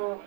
Oh.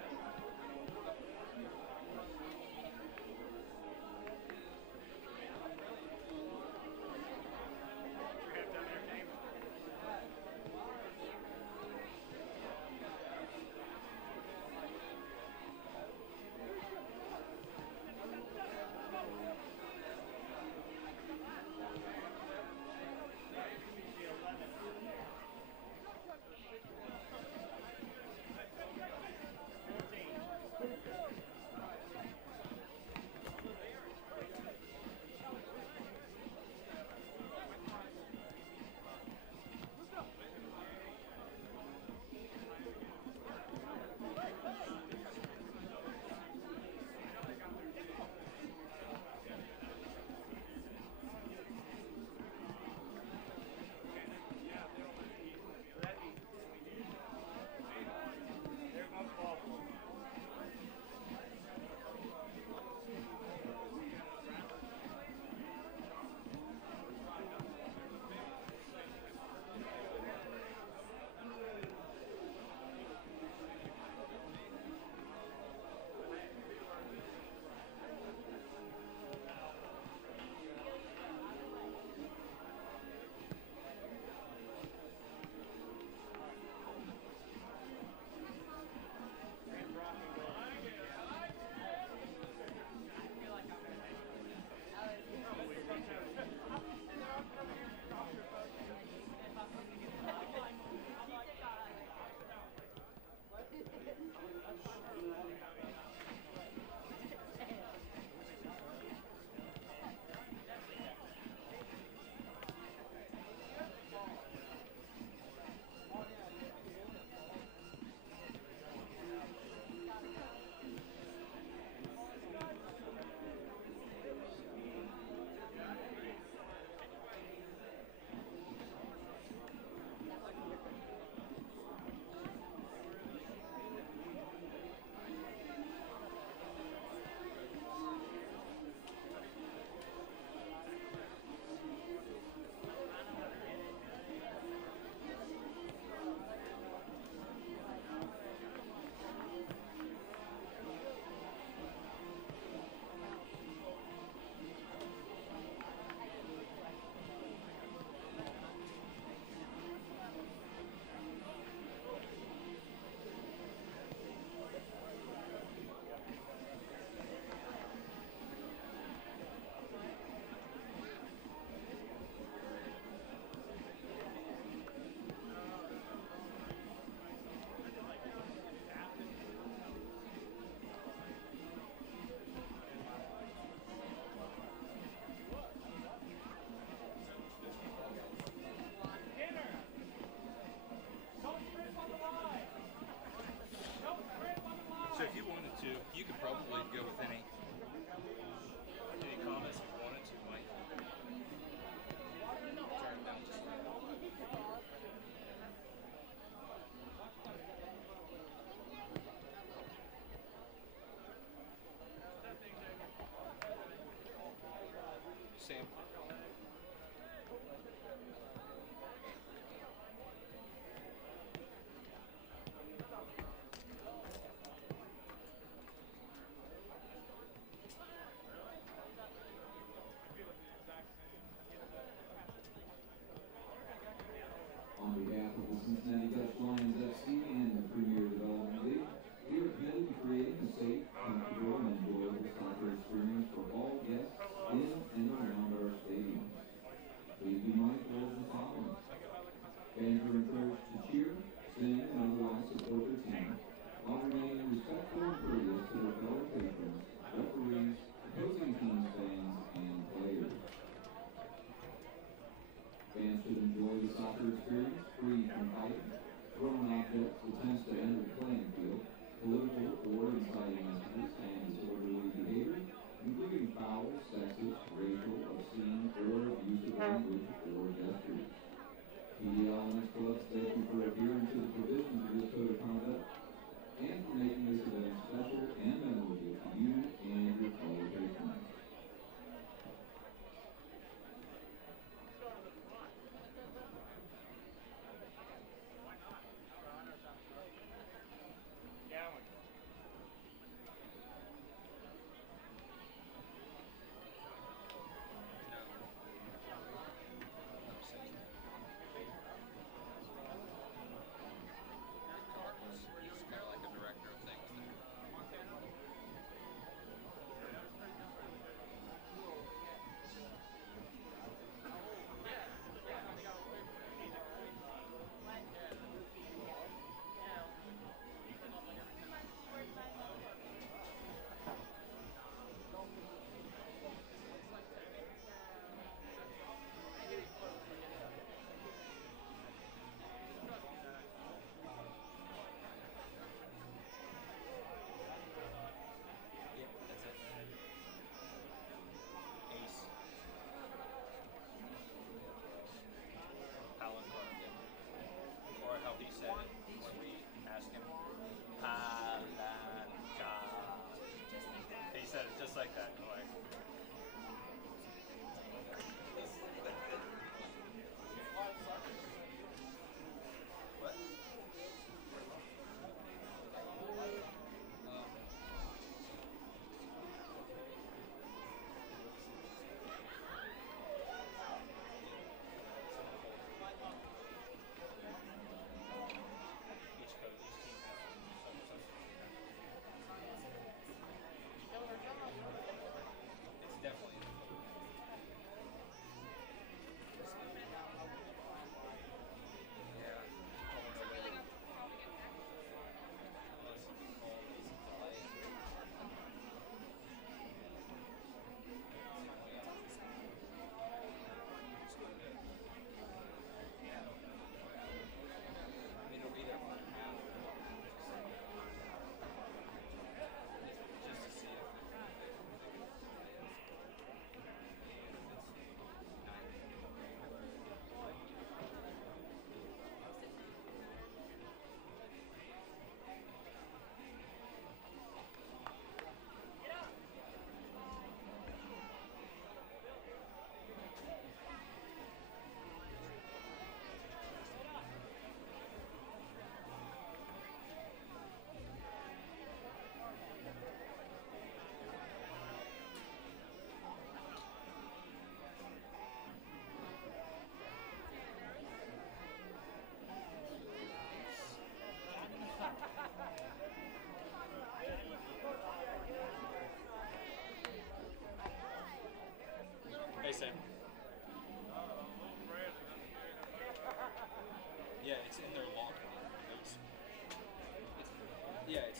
Yeah, it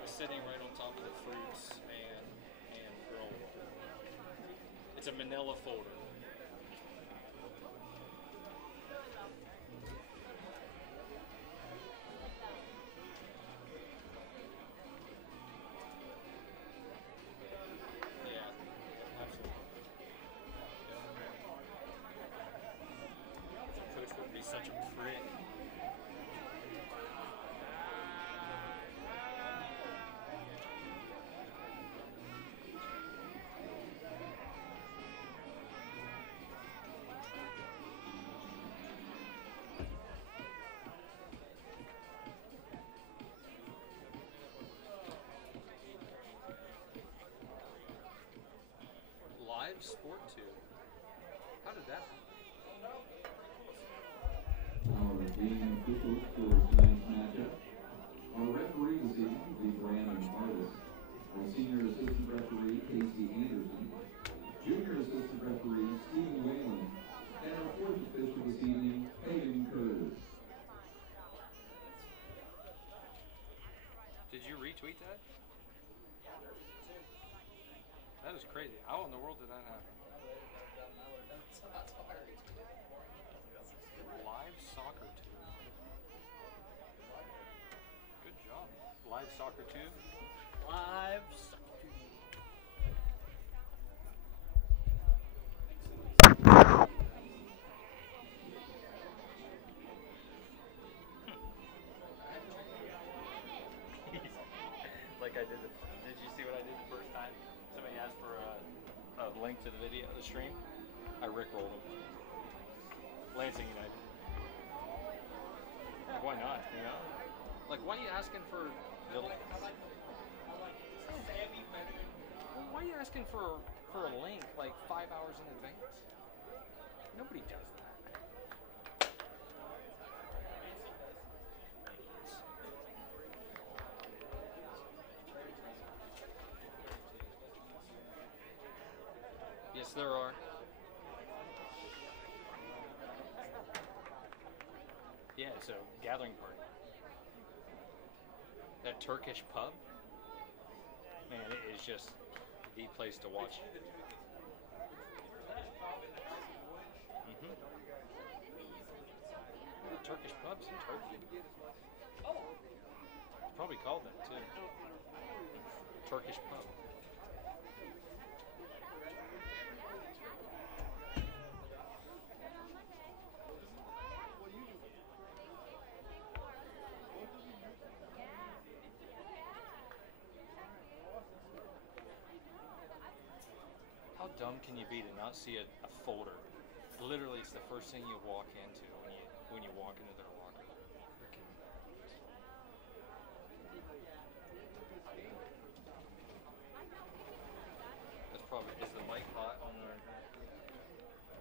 was sitting right on top of the fruits and granola water. It's a manila folder. Yeah, absolutely. Coach would be such a prick. Live sport tube. How did that happen? Our game officials for tonight's matchup. Our referee this evening will be Brandon Artis. Our senior assistant referee, Casey Anderson. Junior assistant referee, Stephen Whalen. And our fourth official this evening, Hayden Curtis. Did you retweet that? That is crazy. How in the world did that happen? Live soccer tube. Good job. Live soccer tube. Live soccer tube. Like I did. Did you see what I did the first time? Somebody asked for a link to the video, the stream. I rickrolled them. Lansing United. Like, why not? You know? Like, why are you asking for? Well, why are you asking for a link like 5 hours in advance? Nobody does that. Yes, there are. Yeah, so gathering party. That Turkish pub, man, it is just the place to watch. Turkish pubs in Turkey. It's probably called that too. Turkish pub. How dumb can you be to not see a folder? Literally, it's the first thing you walk into when you walk into their locker. That's probably, is the mic hot on there?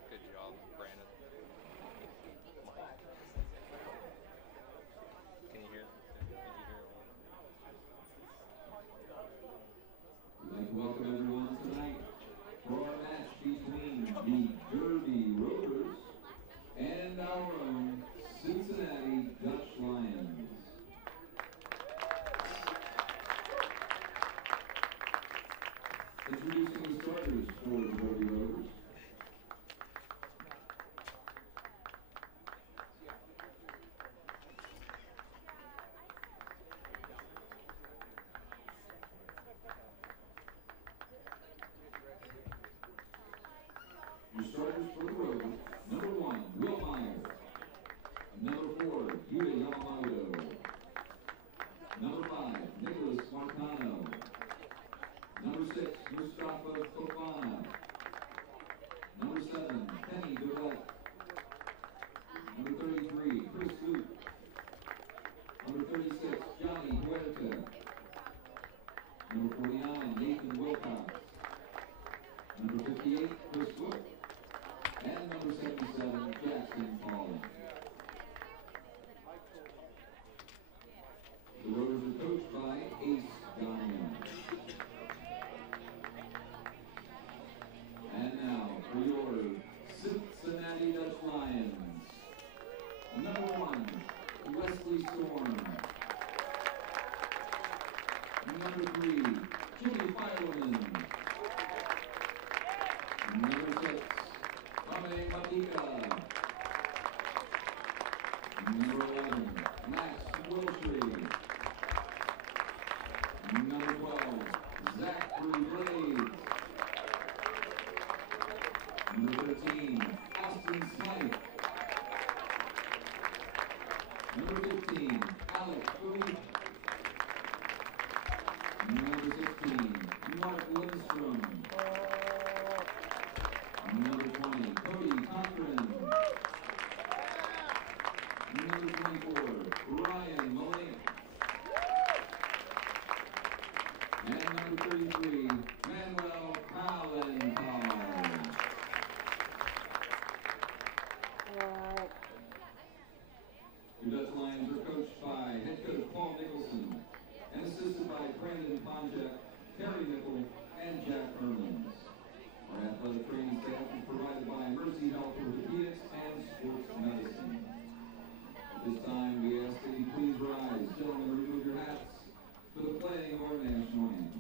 Good job, Brandon. Mike. Can you hear? Can you hear it? We'd like to welcome everyone tonight for our match between the Derby Rovers and our own Cincinnati Dutch Lions. Introducing the starters for the Derby Rovers. Your starters for the Rovers, number 1, Will Meyer. Number 4, Yuta Yamamoto. Number 5, Nicholas Marcano. Number 6, Mustafa Fofana. Number 3, Jimmy Fireman. Number 6, Ame Matika. Number 11, Max Wilshere. Number 12, Zachary Blades. Number 13, Austin Smythe. Number 15, Alex Booth. Number 16, Mark Lindstrom. Number 20, Cody Cochran. Number 24, Ryan Malink. And number 33, Manuel Kallenthal. The Dutch Lions are coached by head coach Paul Nicholson and assisted by Brandon Ponjak, Terry Nickel, and Jack Hermans. Our athletic training staff is provided by Mercy Health Orthopedics and Sports Medicine. At this time, we ask that you please rise. Gentlemen, remove your hats for the playing of our national anthem.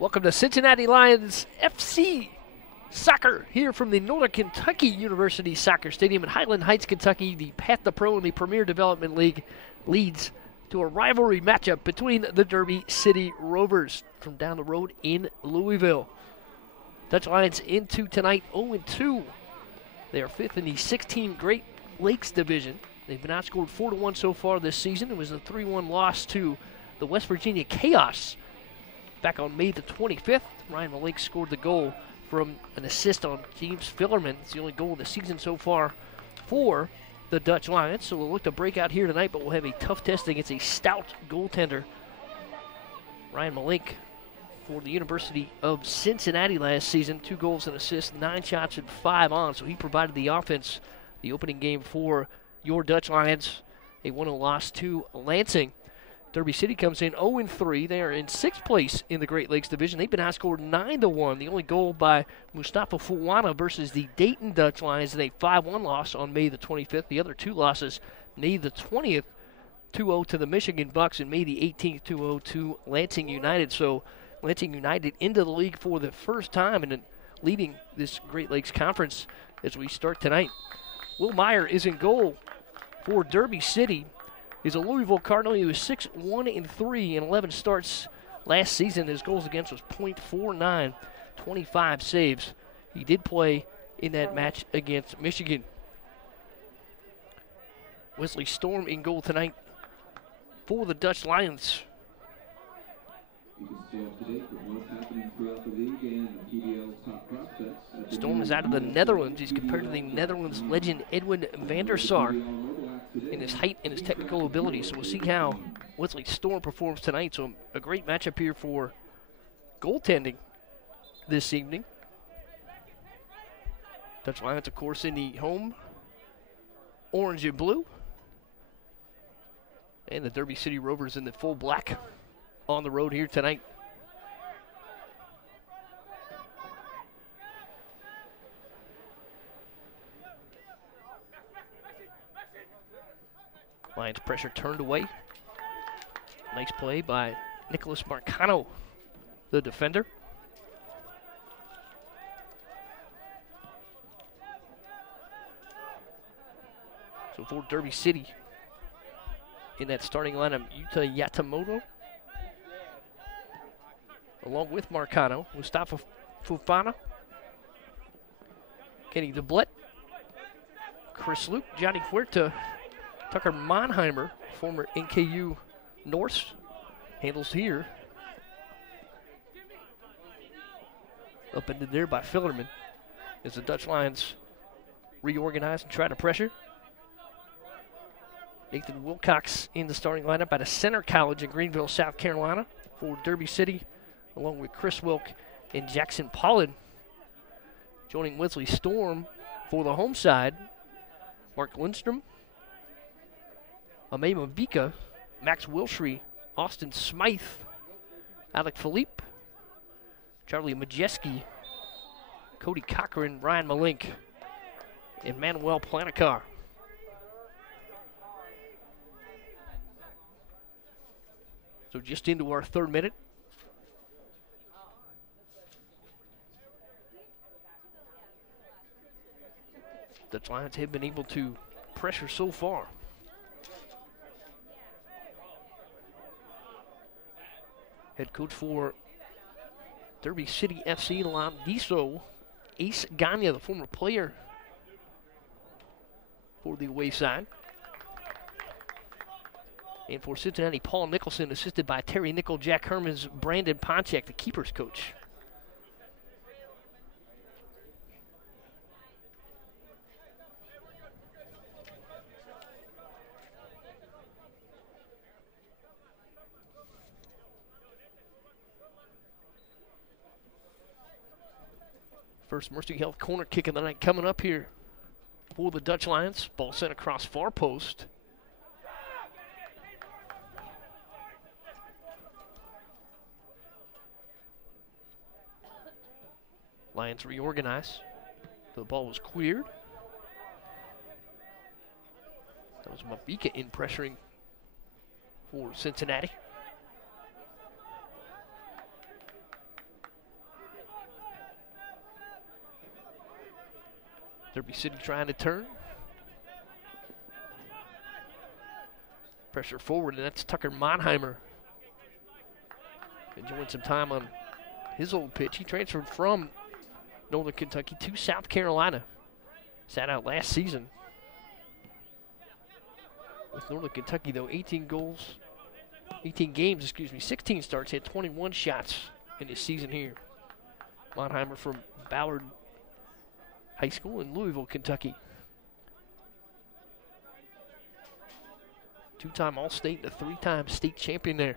Welcome to Cincinnati Lions FC Soccer here from the Northern Kentucky University Soccer Stadium in Highland Heights, Kentucky. The Path to Pro in the Premier Development League leads to a rivalry matchup between the Derby City Rovers from down the road in Louisville. Dutch Lions into tonight 0-2. They are fifth in the 16 Great Lakes Division. They've been outscored 4-1 so far this season. It was a 3-1 loss to the West Virginia Chaos back on May the 25th. Ryan Malink scored the goal from an assist on James Fillerman. It's the only goal of the season so far for the Dutch Lions. So we'll look to break out here tonight, but we'll have a tough test against a stout goaltender. Ryan Malink for the University of Cincinnati last season. 2 goals and assists, 9 shots and 5 on. So he provided the offense the opening game for your Dutch Lions. A 1-0 loss to Lansing. Derby City comes in 0-3. They are in 6th place in the Great Lakes Division. They've been outscored 9-1. The only goal by Mustafa Fuwana versus the Dayton Dutch Lions in a 5-1 loss on May the 25th. The other 2 losses, May the 20th, 2-0 to the Michigan Bucks, and May the 18th, 2-0 to Lansing United. So Lansing United into the league for the first time and leading this Great Lakes Conference as we start tonight. Will Meyer is in goal for Derby City. He's a Louisville Cardinal. He was 6-1-3 in 11 starts last season. His goals against was .49, 25 saves. He did play in that match against Michigan. Wesley Storm in goal tonight for the Dutch Lions. You can stay up to date with what's happening throughout the league and the PBL's top prospects. Storm is out of the Netherlands. He's compared to the Netherlands legend Edwin van der Sar in his height and his technical ability. So we'll see how Wesley Storm performs tonight. So a great matchup here for goaltending this evening. Dutch Lions, of course, in the home orange and blue. And the Derby City Rovers in the full black on the road here tonight. Lions pressure turned away. Nice play by Nicholas Marcano, the defender. So for Derby City, in that starting lineup, Yuta Yatamoto, along with Marcano, Mustafa Fofana, Kenny DeBlett, Chris Luke, Johnny Huerta, Tucker Monheimer, former NKU Norse, handles here. Up into there by Fillerman as the Dutch Lions reorganize and try to pressure. Nathan Wilcox in the starting lineup at a Center College in Greenville, South Carolina for Derby City, along with Chris Wilk and Jackson Pollard. Joining Wesley Storm for the home side, Mark Lindstrom, Ame Mabika, Max Wilshry, Austin Smythe, Alec Philippe, Charlie Majeski, Cody Cochran, Ryan Malink, and Manuel Planicar. So just into our third minute. The Lions have been able to pressure so far. Head coach for Derby City FC, Landiso Ace Ganya, the former player for the away side. And for Cincinnati, Paul Nicholson, assisted by Terry Nickel, Jack Hermans, Brandon Ponchak, the keeper's coach. First Mercy Health corner kick of the night coming up here for the Dutch Lions. Ball sent across far post. Lions reorganize. The ball was cleared. That was Mabika in pressuring for Cincinnati. Derby City trying to turn. Pressure forward, and that's Tucker Monheimer. Enjoying some time on his old pitch. He transferred from Northern Kentucky to South Carolina. Sat out last season. With Northern Kentucky, though, 18 games, 16 starts, had 21 shots in his season here. Monheimer from Ballard High School in Louisville, Kentucky. Two-time All-State and a three-time state champion there.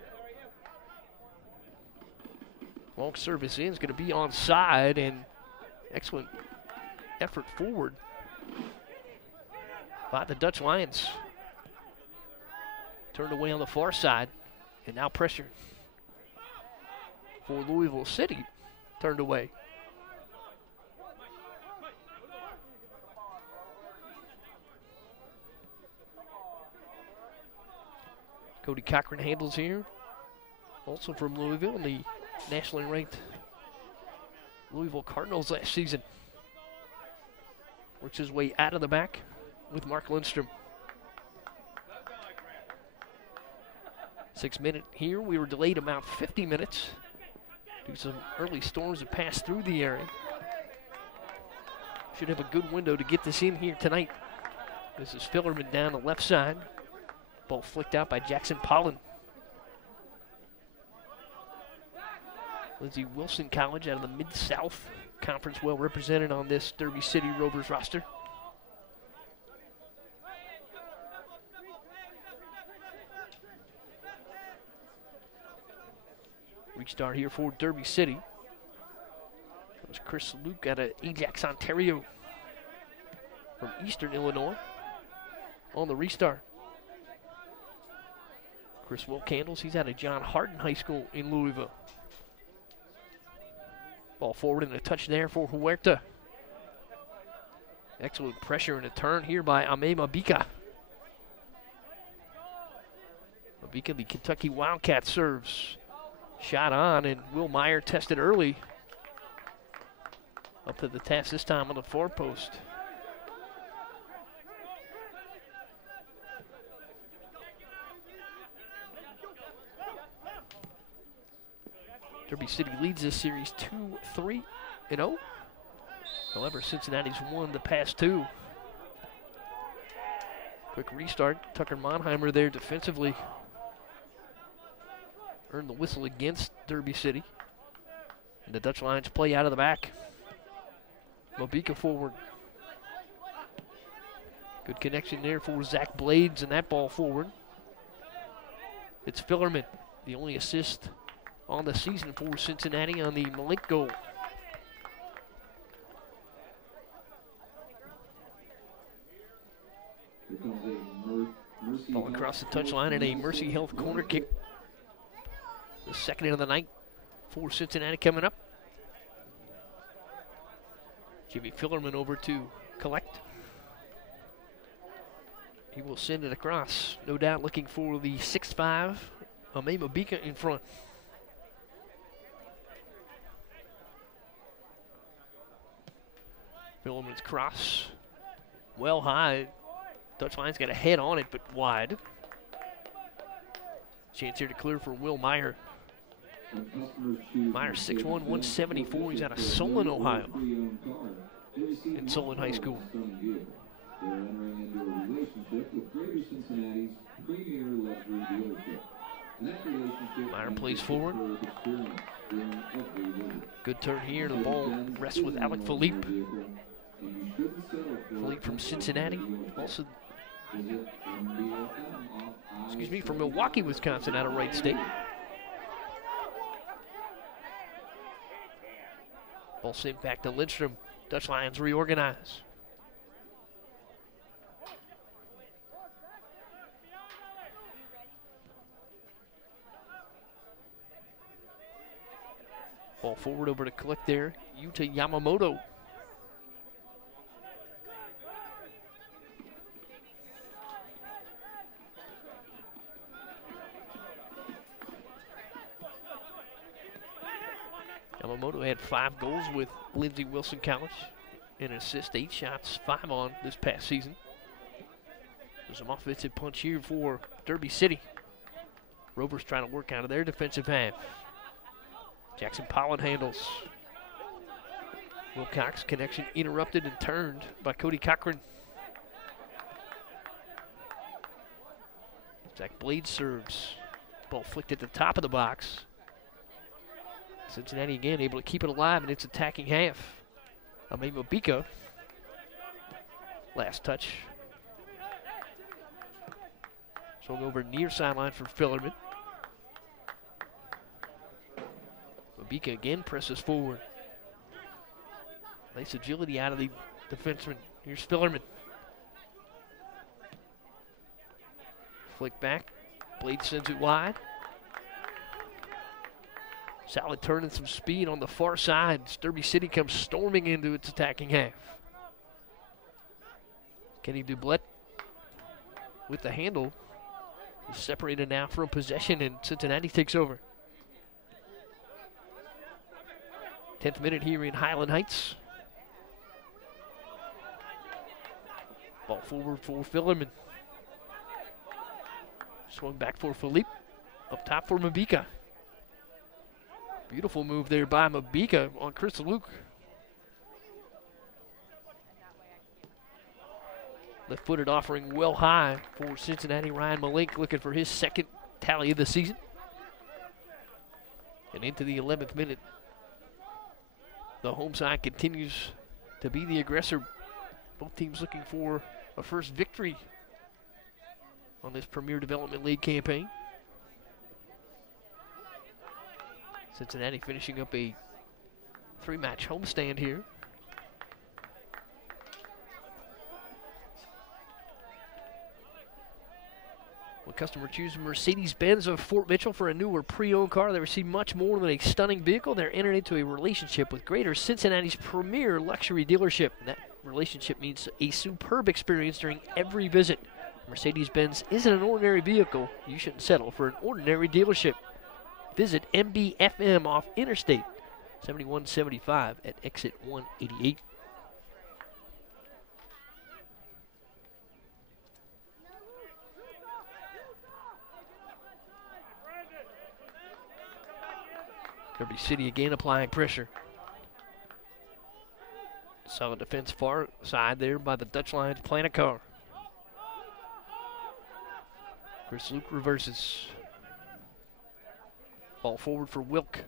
Long service in is going to be onside, and excellent effort forward by the Dutch Lions. Turned away on the far side, and now pressure for Louisville City. Turned away. Cody Cochran handles here. Also from Louisville, the nationally ranked Louisville Cardinals last season. Works his way out of the back with Mark Lindstrom. 6 minute here. We were delayed about 50 minutes due to some early storms that passed through the area. Should have a good window to get this in here tonight. This is Fillerman down the left side. Ball flicked out by Jackson Pollen. Lindsey Wilson College out of the Mid-South Conference, well represented on this Derby City Rovers roster. Restart here for Derby City. That was Chris Luke out of Ajax, Ontario from Eastern Illinois on the restart. Chris Wilcandles, he's out of John Hardin High School in Louisville. Ball forward and a touch there for Huerta. Excellent pressure and a turn here by Ame Mabika. Mabika, the Kentucky Wildcat, serves. Shot on, and Will Meyer tested early. Up to the task this time on the far post. Derby City leads this series 2-3-0. However, Cincinnati's won the past two. Quick restart. Tucker Monheimer there defensively. Earned the whistle against Derby City. And the Dutch Lions play out of the back. Mabika forward. Good connection there for Zach Blades, and that ball forward. It's Fillerman, the only assist on the season for Cincinnati on the Malink goal. Ball across the touchline and a Mercy Health corner kick. The second of the night for Cincinnati coming up. Jimmy Fillerman over to collect. He will send it across. No doubt looking for the 6'5", Ame Mabika in front. Fillerman's cross. Well high. Dutch Lions got a head on it, but wide. Chance here to clear for Will Meyer. Meyer 6'1", 174. He's out of Solon, Ohio. In Solon High School. Meyer plays forward. Good turn here. The ball rests with Alec Philippe. Philippe from Cincinnati. Also, from Milwaukee, Wisconsin, out of Wright State. Ball sent back to Lindstrom. Dutch Lions reorganize. Ball forward over to collect there. Yuta Yamamoto. Yamamoto had 5 goals with Lindsey Wilson College. An assist, 8 shots, 5 on this past season. There's some offensive punch here for Derby City. Rovers trying to work out of their defensive half. Jackson Pollen handles. Wilcox connection interrupted and turned by Cody Cochran. Zach Blades serves. Ball flicked at the top of the box. Cincinnati again able to keep it alive in its attacking half. Ame Mabika. Last touch. Swung over near sideline for Fillerman. Mabika again presses forward. Nice agility out of the defenseman. Here's Fillerman. Flick back. Blade sends it wide. Solid turn and some speed on the far side. Derby City comes storming into its attacking half. Kenny Dublett with the handle. He's separated now from possession, and Cincinnati takes over. 10th minute here in Highland Heights. Ball forward for Fillerman. Swung back for Philippe. Up top for Mabika. Beautiful move there by Mabika on Chris Luke. Left-footed offering well high for Cincinnati. Ryan Malink looking for his second tally of the season. And into the 11th minute, the home side continues to be the aggressor. Both teams looking for a first victory on this Premier Development League campaign. Cincinnati finishing up a 3-match homestand here. When customers choose Mercedes-Benz of Fort Mitchell for a new or pre-owned car, they receive much more than a stunning vehicle. They're entered into a relationship with Greater Cincinnati's premier luxury dealership. And that relationship means a superb experience during every visit. Mercedes-Benz isn't an ordinary vehicle. You shouldn't settle for an ordinary dealership. Visit MBFM off Interstate 7175 at exit 188. Derby City again applying pressure. Solid defense far side there by the Dutch Lions. Planet car. Chris Luke reverses. Ball forward for Wilk.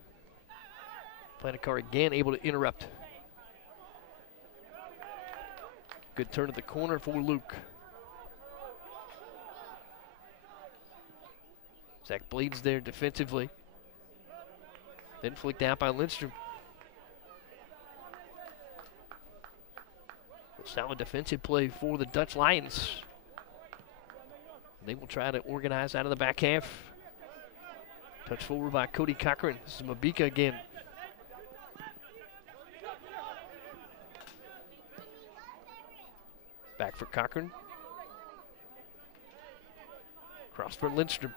Planet car again able to interrupt. Good turn at the corner for Luke. Zach bleeds there defensively. Then flicked out by Lindstrom. Solid defensive play for the Dutch Lions. They will try to organize out of the back half. Touch forward by Cody Cochran. This is Mabika again. Back for Cochran. Cross for Lindstrom.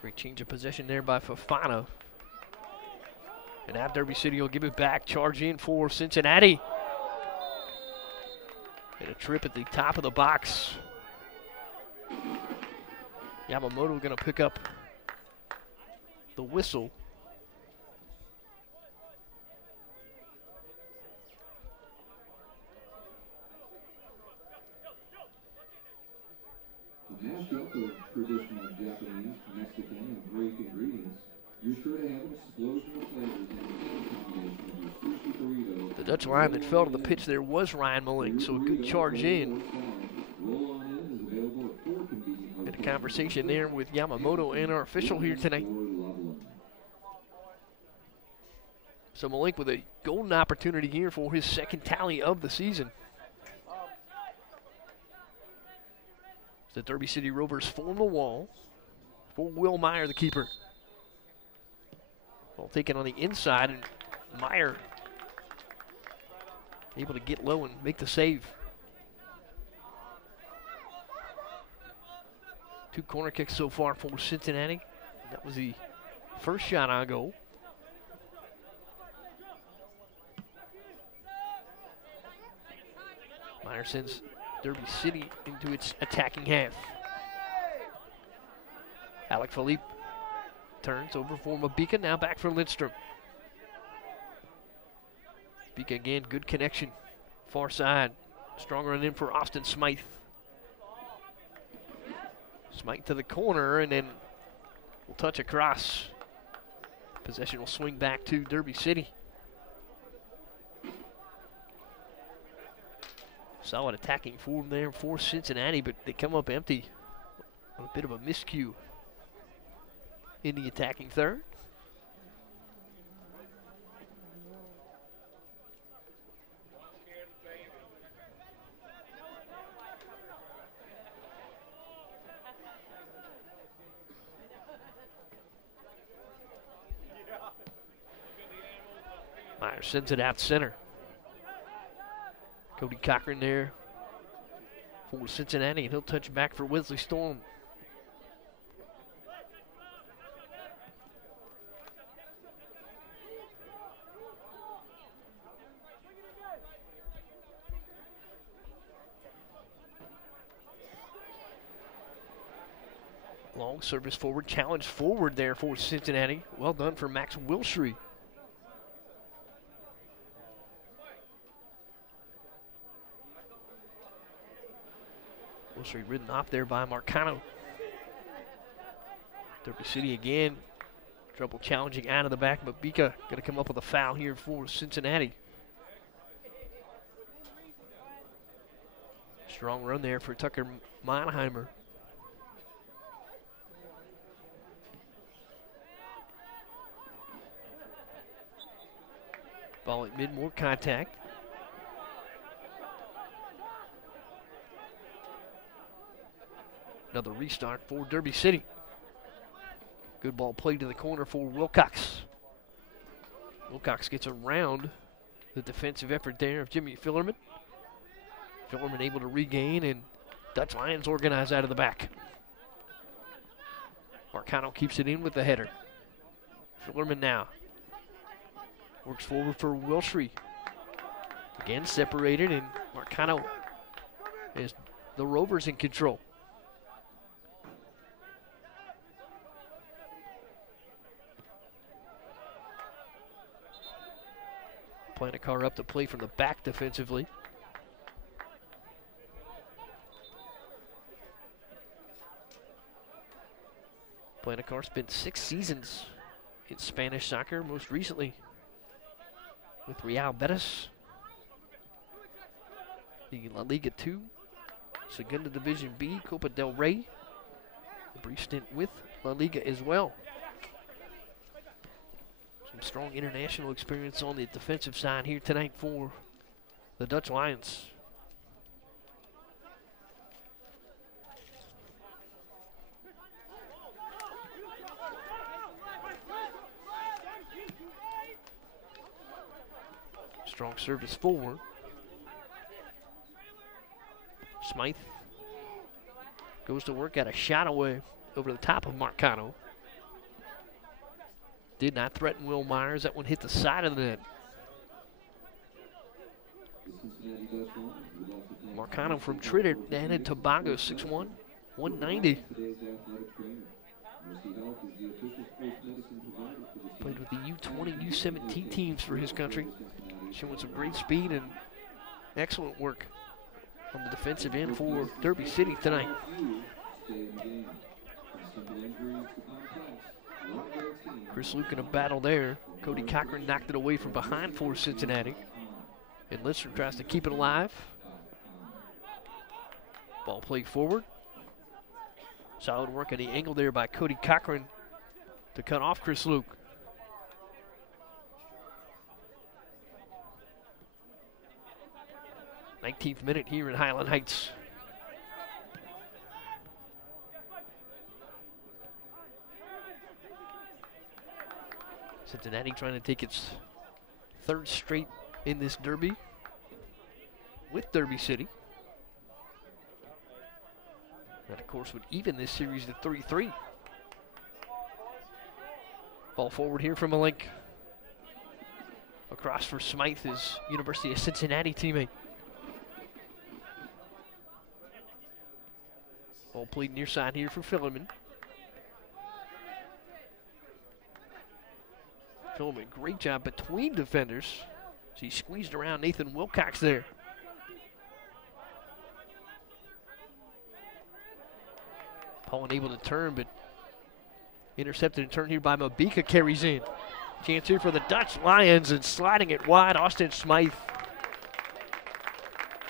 Great change of possession there by Fafana. And now Derby City will give it back. Charge in for Cincinnati. And a trip at the top of the box. Yamamoto going to pick up the whistle. A mashup of traditional Japanese, Mexican, and Greek ingredients. You're sure to have an explosion of flavors and a combination of your sushi burrito. The Dutch line that fell to the pitch there was Ryan Mulling, so a good charge in. Had a conversation there with Yamamoto and our official here tonight. So Malik with a golden opportunity here for his second tally of the season. The Derby City Rovers form the wall for Will Meyer, the keeper. Ball taken on the inside, and Meyer able to get low and make the save. 2 corner kicks so far for Cincinnati. That was the first shot on goal. Meyer sends Derby City into its attacking half. Alec Philippe turns over for Mabika, now back for Lindstrom. Mabika again, good connection. Far side, strong run in for Austin Smythe. Smythe to the corner, and then will touch across. Possession will swing back to Derby City. Solid attacking form there for Cincinnati, but they come up empty. A bit of a miscue in the attacking third. Meyer sends it out center. Cody Cochran there for Cincinnati, and he'll touch back for Wesley Storm. Long service forward, challenge forward there for Cincinnati. Well done for Max Wilshere. Wilshire ridden off there by Marcano. Derby City again. Trouble challenging out of the back. Mabika going to come up with a foul here for Cincinnati. Strong run there for Tucker Monheimer. Ball at mid, more contact. Another restart for Derby City. Good ball played to the corner for Wilcox. Wilcox gets around the defensive effort there of Jimmy Fillerman. Fillerman able to regain, and Dutch Lions organize out of the back. Marcano keeps it in with the header. Fillerman now works forward for Wilshire. Again separated, and Marcano is the Rovers in control. Playing a car up to play from the back defensively. Planicar spent 6 seasons in Spanish soccer, most recently with Real Betis, the La Liga 2, Segunda Division B, Copa del Rey, a brief stint with La Liga as well. Some strong international experience on the defensive side here tonight for the Dutch Lions. Strong service forward. Smythe goes to work, got a shot away over the top of Marcano. Did not threaten Will Myers. That one hit the side of the net. Marcano from Trinidad and Tobago, 6'1", 190. Played with the U20, U17 teams for his country. Showing some great speed and excellent work on the defensive end for Derby City tonight. Chris Luke in a battle there. Cody Cochran knocked it away from behind for Cincinnati. And Lister tries to keep it alive. Ball played forward. Solid work at the angle there by Cody Cochran to cut off Chris Luke. 19th minute here in Highland Heights. Cincinnati trying to take its 3rd straight in this derby with Derby City. That, of course, would even this series to 3-3. Ball forward here from Malink. Across for Smythe, his University of Cincinnati teammate. Ball played near side here for Fillerman. Fillerman, great job between defenders. So he squeezed around Nathan Wilcox there. Paul unable to turn, but intercepted and turned here by Mabika, carries in. Chance here for the Dutch Lions, and sliding it wide, Austin Smythe.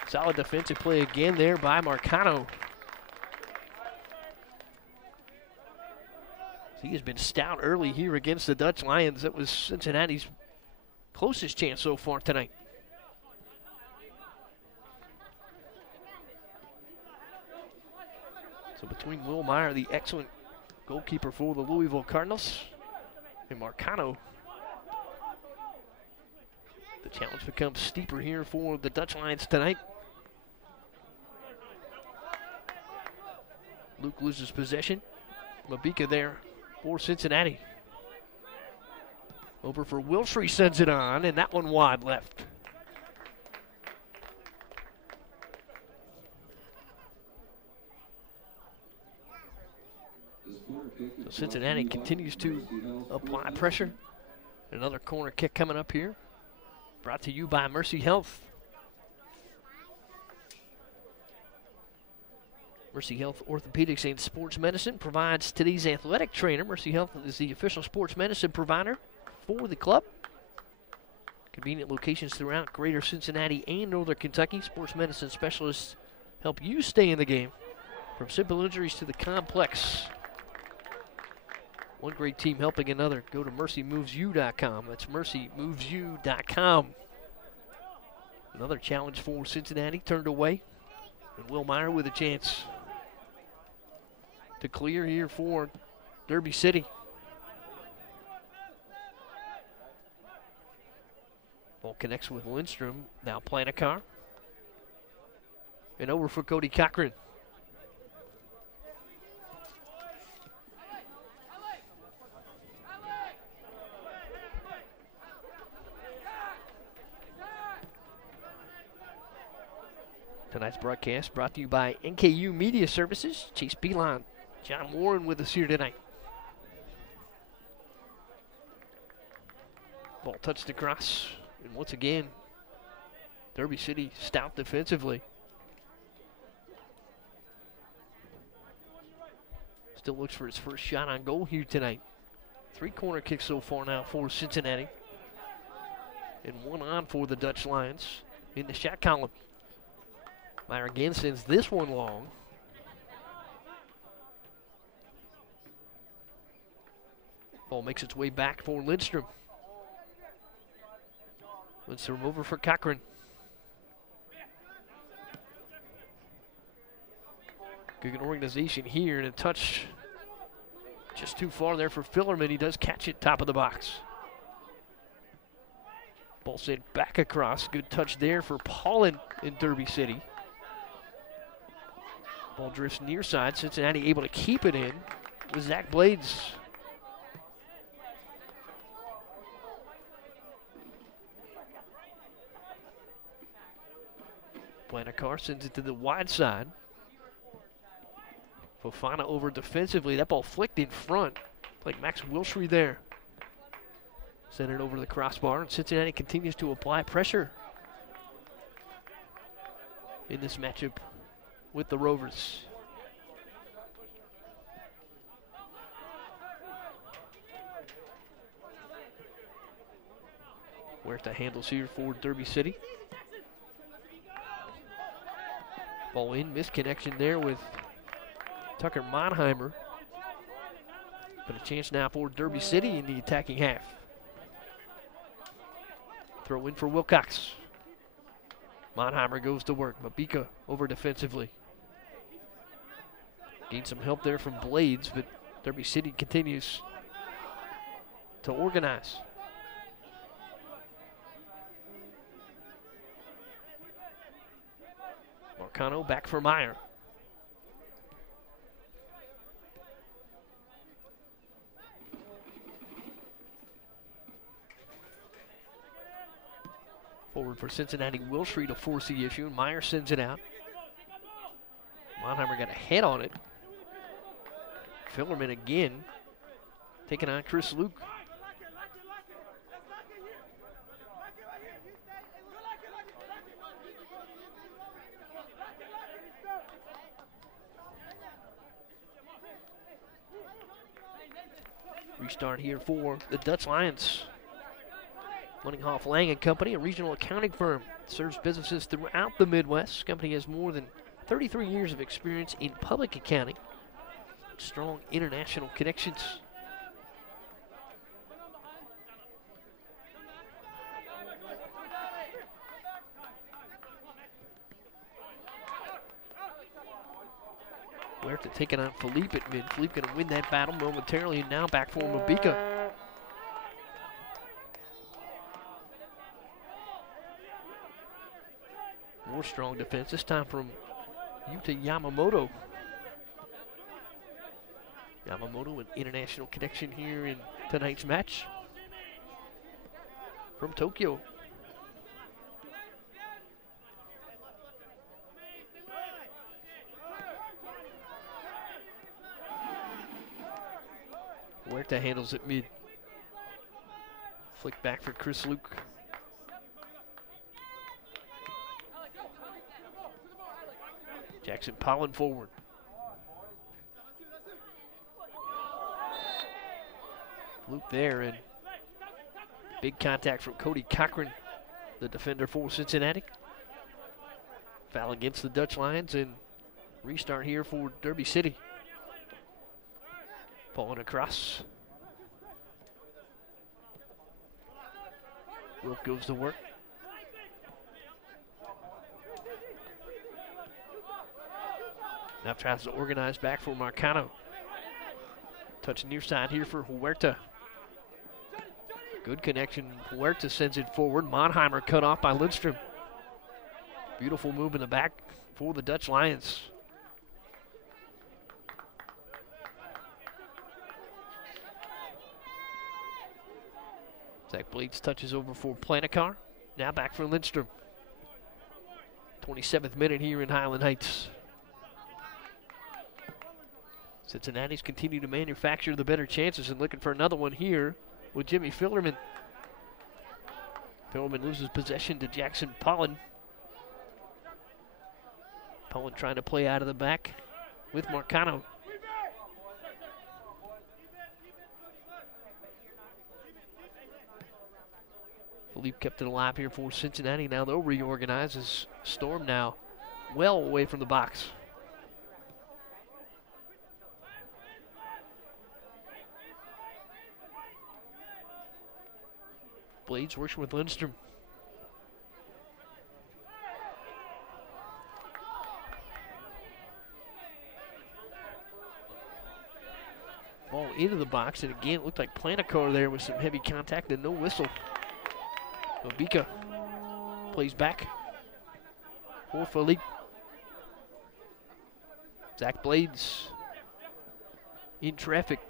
Solid defensive play again there by Marcano. He has been stout early here against the Dutch Lions. That was Cincinnati's closest chance so far tonight. So between Will Meyer, the excellent goalkeeper for the Louisville Cardinals, and Marcano, the challenge becomes steeper here for the Dutch Lions tonight. Luke loses possession. Mabika there for Cincinnati. Over for Wilshire, sends it on, and that one wide left. So Cincinnati continues to apply pressure. Another corner kick coming up here. Brought to you by Mercy Health. Mercy Health Orthopedics and Sports Medicine provides today's athletic trainer. Mercy Health is the official sports medicine provider for the club. Convenient locations throughout Greater Cincinnati and Northern Kentucky. Sports medicine specialists help you stay in the game. From simple injuries to the complex. One great team helping another. Go to mercymovesyou.com. That's mercymovesyou.com. Another challenge for Cincinnati turned away. And Will Meyer with a chance to clear here for Derby City. Ball connects with Lindstrom. Now Planicar. And over for Cody Cochran. Tonight's broadcast brought to you by NKU Media Services. Chase Beeline, John Warren with us here tonight. Ball touched across, and once again, Derby City stout defensively. Still looks for his first shot on goal here tonight. 3 corner kicks so far now for Cincinnati. And 1 on for the Dutch Lions in the shot column. Meyer again sends this one long. Ball makes its way back for Lindstrom. Lindstrom over for Cochran. Good organization here, and a touch just too far there for Fillerman. He does catch it top of the box. Ball sent back across. Good touch there for Paulin in Derby City. Ball drifts near side. Cincinnati able to keep it in with Zach Blades. Planicar sends it to the wide side. Fofana over defensively. That ball flicked in front. Like Max Wilshere there. Sent it over the crossbar, and Cincinnati continues to apply pressure in this matchup with the Rovers. Huerta handles here for Derby City. Ball in, misconnection there with Tucker Monheimer. But a chance now for Derby City in the attacking half. Throw in for Wilcox. Monheimer goes to work. Mabika over defensively. Gained some help there from Blades, but Derby City continues to organize. Marcano back for Meyer. Forward for Cincinnati, Wilshere to force the issue, and Meyer sends it out. Monheimer got a head on it. Fillerman again, taking on Chris Luke. Restart here for the Dutch Lions. Munninghoff Lang & Company, a regional accounting firm, serves businesses throughout the Midwest. The company has more than 33 years of experience in public accounting, strong international connections. Huerta taking on Philippe at mid. Philippe going to win that battle momentarily, and now back for Mabika. More strong defense, this time from Yuta Yamamoto. Yamamoto, an international connection here in tonight's match from Tokyo. Huerta handles it mid. Flick back for Chris Luke. Jackson Pollen forward. Luke there, and big contact from Cody Cochran, the defender for Cincinnati. Foul against the Dutch Lions, and restart here for Derby City. Pulling across. Wilk goes to work. Now tries to organize back for Marcano. Touch near side here for Huerta. Good connection. Huerta sends it forward. Monheimer cut off by Lindstrom. Beautiful move in the back for the Dutch Lions. Zach Blades touches over for Planicar. Now back for Lindstrom. 27th minute here in Highland Heights. Cincinnati's continue to manufacture the better chances and looking for another one here with Jimmy Fillerman. Fillerman loses possession to Jackson Pollen. Pollen trying to play out of the back with Marcano. Philippe kept it alive here for Cincinnati. Now they'll reorganize as Storm now well away from the box. Blades working with Lindstrom. Ball into the box, and again, it looked like Planicar there with some heavy contact and no whistle. Mabika plays back for Philippe. Zach Blades in traffic.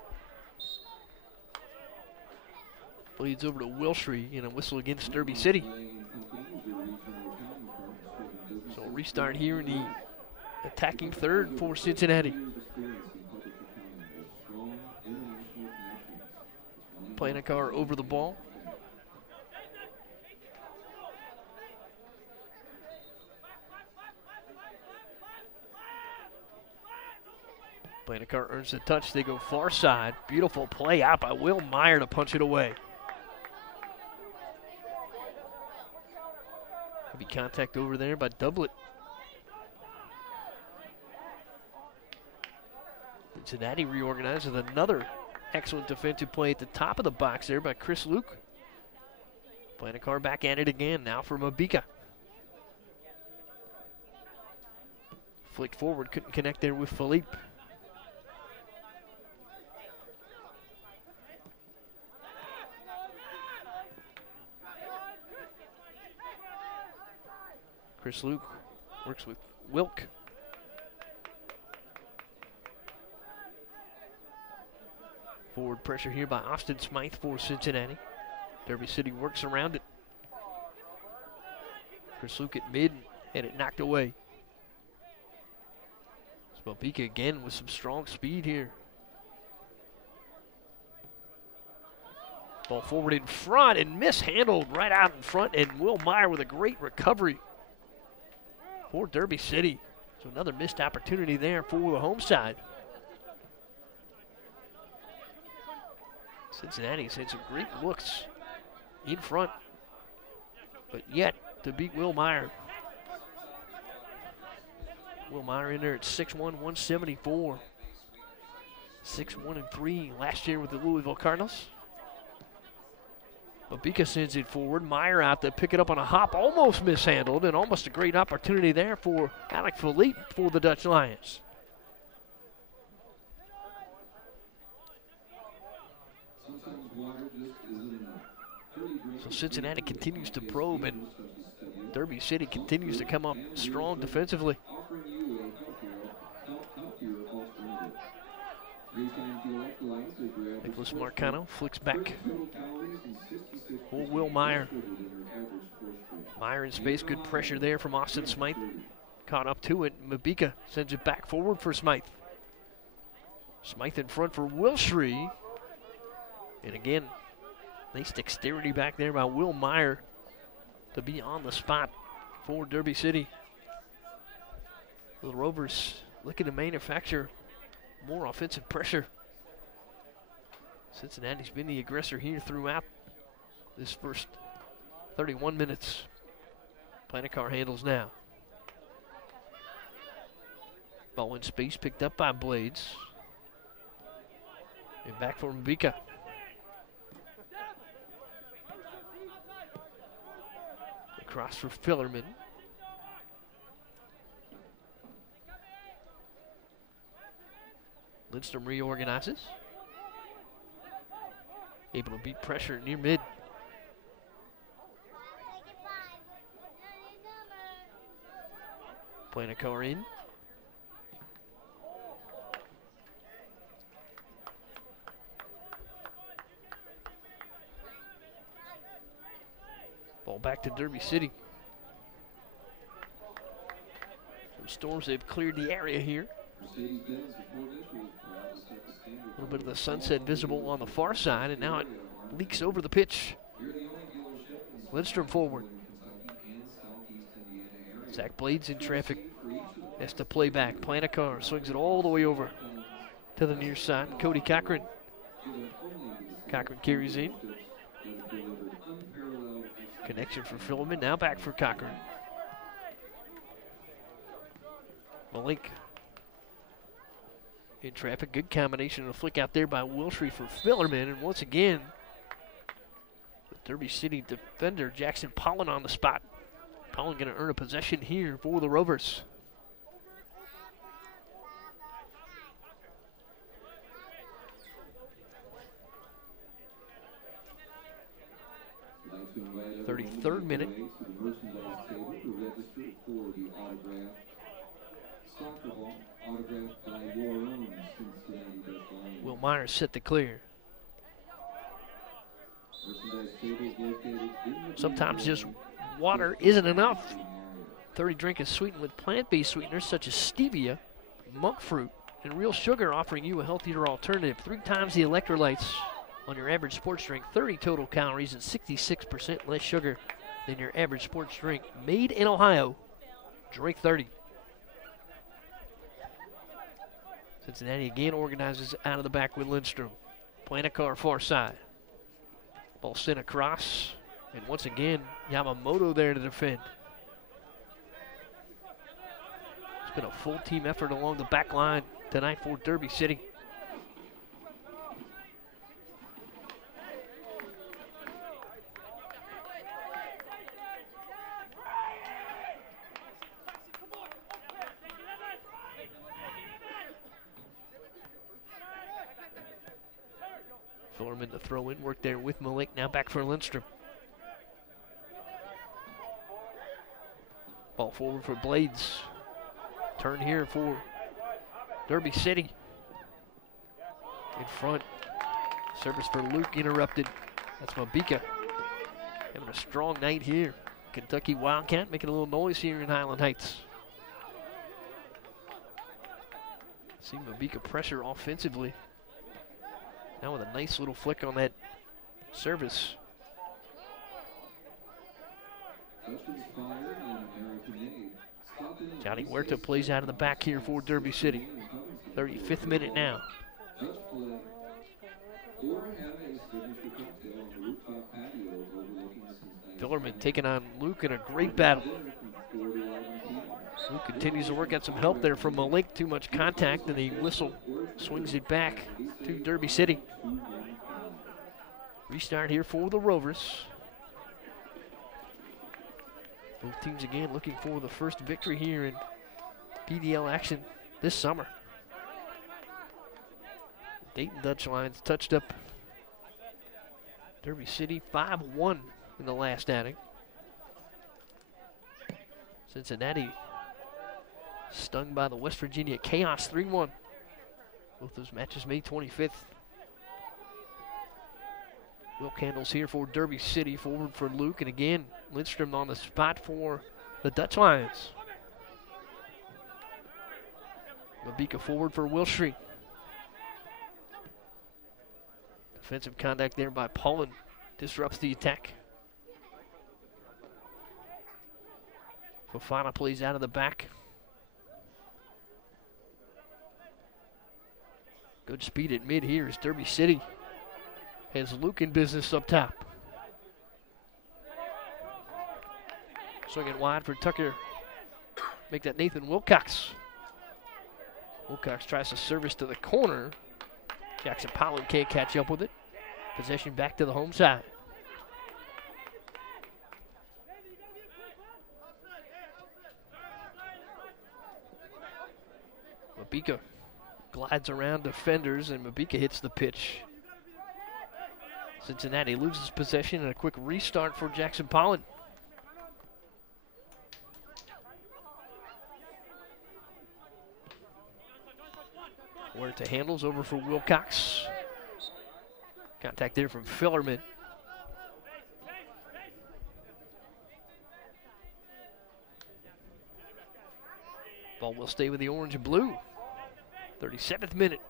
Blades over to Wilshire and a whistle against Derby City. So a restart here in the attacking third for Cincinnati. Planicar over the ball. Planicar earns the touch. They go far side. Beautiful play out by Will Meyer to punch it away. Heavy contact over there by Doublet. Cincinnati reorganizes with another excellent defensive play at the top of the box there by Chris Luke. Planicar back at it again now for Mabika. Flicked forward, couldn't connect there with Philippe. Chris Luke works with Wilk. Forward pressure here by Austin Smythe for Cincinnati. Derby City works around it. Chris Luke at mid, had it knocked away. Spelbika again with some strong speed here. Ball forward in front and mishandled right out in front, and Will Meyer with a great recovery for Derby City. So another missed opportunity there for the home side. Cincinnati's had some great looks in front, but yet to beat Will Meyer. Will Meyer in there at 6'1", 174. 6'1" 3" last year with the Louisville Cardinals. Mabika sends it forward. Meyer out there, pick it up on a hop, almost mishandled, and almost a great opportunity there for Alec Philippe for the Dutch Lions. So Cincinnati continues to probe, and Derby City continues to come up strong defensively. Nicholas Marcano flicks back for Will Meyer. Meyer in space, good pressure there from Austin Smythe. Caught up to it, Mabika sends it back forward for Smythe. Smythe in front for Wilshire. And again, nice dexterity back there by Will Meyer to be on the spot for Derby City. The Rovers looking to manufacture more offensive pressure. Cincinnati's been the aggressor here throughout this first 31 minutes. Planicar handles now. Ball in space picked up by Blades. And back for Mbika. Across for Fillerman. Lindstrom reorganizes. Able to beat pressure near mid. Planicar in. Ball back to Derby City. Some Storms have cleared the area here. A little bit of the sunset visible on the far side, and now it leaks over the pitch. Lindstrom forward. Zach Blades in traffic. Has to play back. Planicar swings it all the way over to the near side. Cody Cochran. Cochran carries in. Connection for Fillerman. Now back for Cochran. Malik in traffic. Good combination and a flick out there by Wilshire for Fillerman. And once again, the Derby City defender Jackson Pollen on the spot. Pollen going to earn a possession here for the Rovers. Third minute. Will Myers set the clear. Sometimes just water isn't enough. 30 drink is sweetened with plant-based sweeteners such as stevia, monk fruit, and real sugar, offering you a healthier alternative. 3 times the electrolytes on your average sports drink, 30 total calories and 66% less sugar than your average sports drink. Made in Ohio. Drink 30. Cincinnati again organizes out of the back with Lindstrom. Planicar far side. Ball sent across. And once again, Yamamoto there to defend. It's been a full team effort along the back line tonight for Derby City. Fillerman to throw in, work there with Malik, now back for Lindstrom. Ball forward for Blades. Turn here for Derby City. In front. Service for Luke interrupted. That's Mbika. Having a strong night here. Kentucky Wildcat making a little noise here in Highland Heights. See Mbika pressure offensively. Now with a nice little flick on that service. Johnny Huerta plays out of the back here for Derby City. 35th minute now. Fillerman taking on Luke in a great battle. Luke continues to work out some help there from Malik. Too much contact, and the whistle swings it back to Derby City. Restart here for the Rovers. Both teams again looking for the first victory here in PDL action this summer. Dayton Dutch Lions touched up Derby City 5-1 in the last outing. Cincinnati stung by the West Virginia Chaos 3-1. Both those matches May 25th. Will Candles here for Derby City, forward for Luke, and again Lindstrom on the spot for the Dutch Lions. Mbika forward for Wilshire. Defensive contact there by Pollen disrupts the attack. Fofana plays out of the back. Good speed at mid here is Derby City. has Luke in business up top. Swinging wide for Tucker. Make that Nathan Wilcox. Wilcox tries to service to the corner. Jackson Pollard can't catch up with it. Possession back to the home side. Mabika glides around defenders, and Mabika hits the pitch. Cincinnati loses possession and a quick restart for Jackson Pollard. Where to handles over for Wilcox. Contact there from Fillerman. Ball will stay with the orange and blue. 37th minute.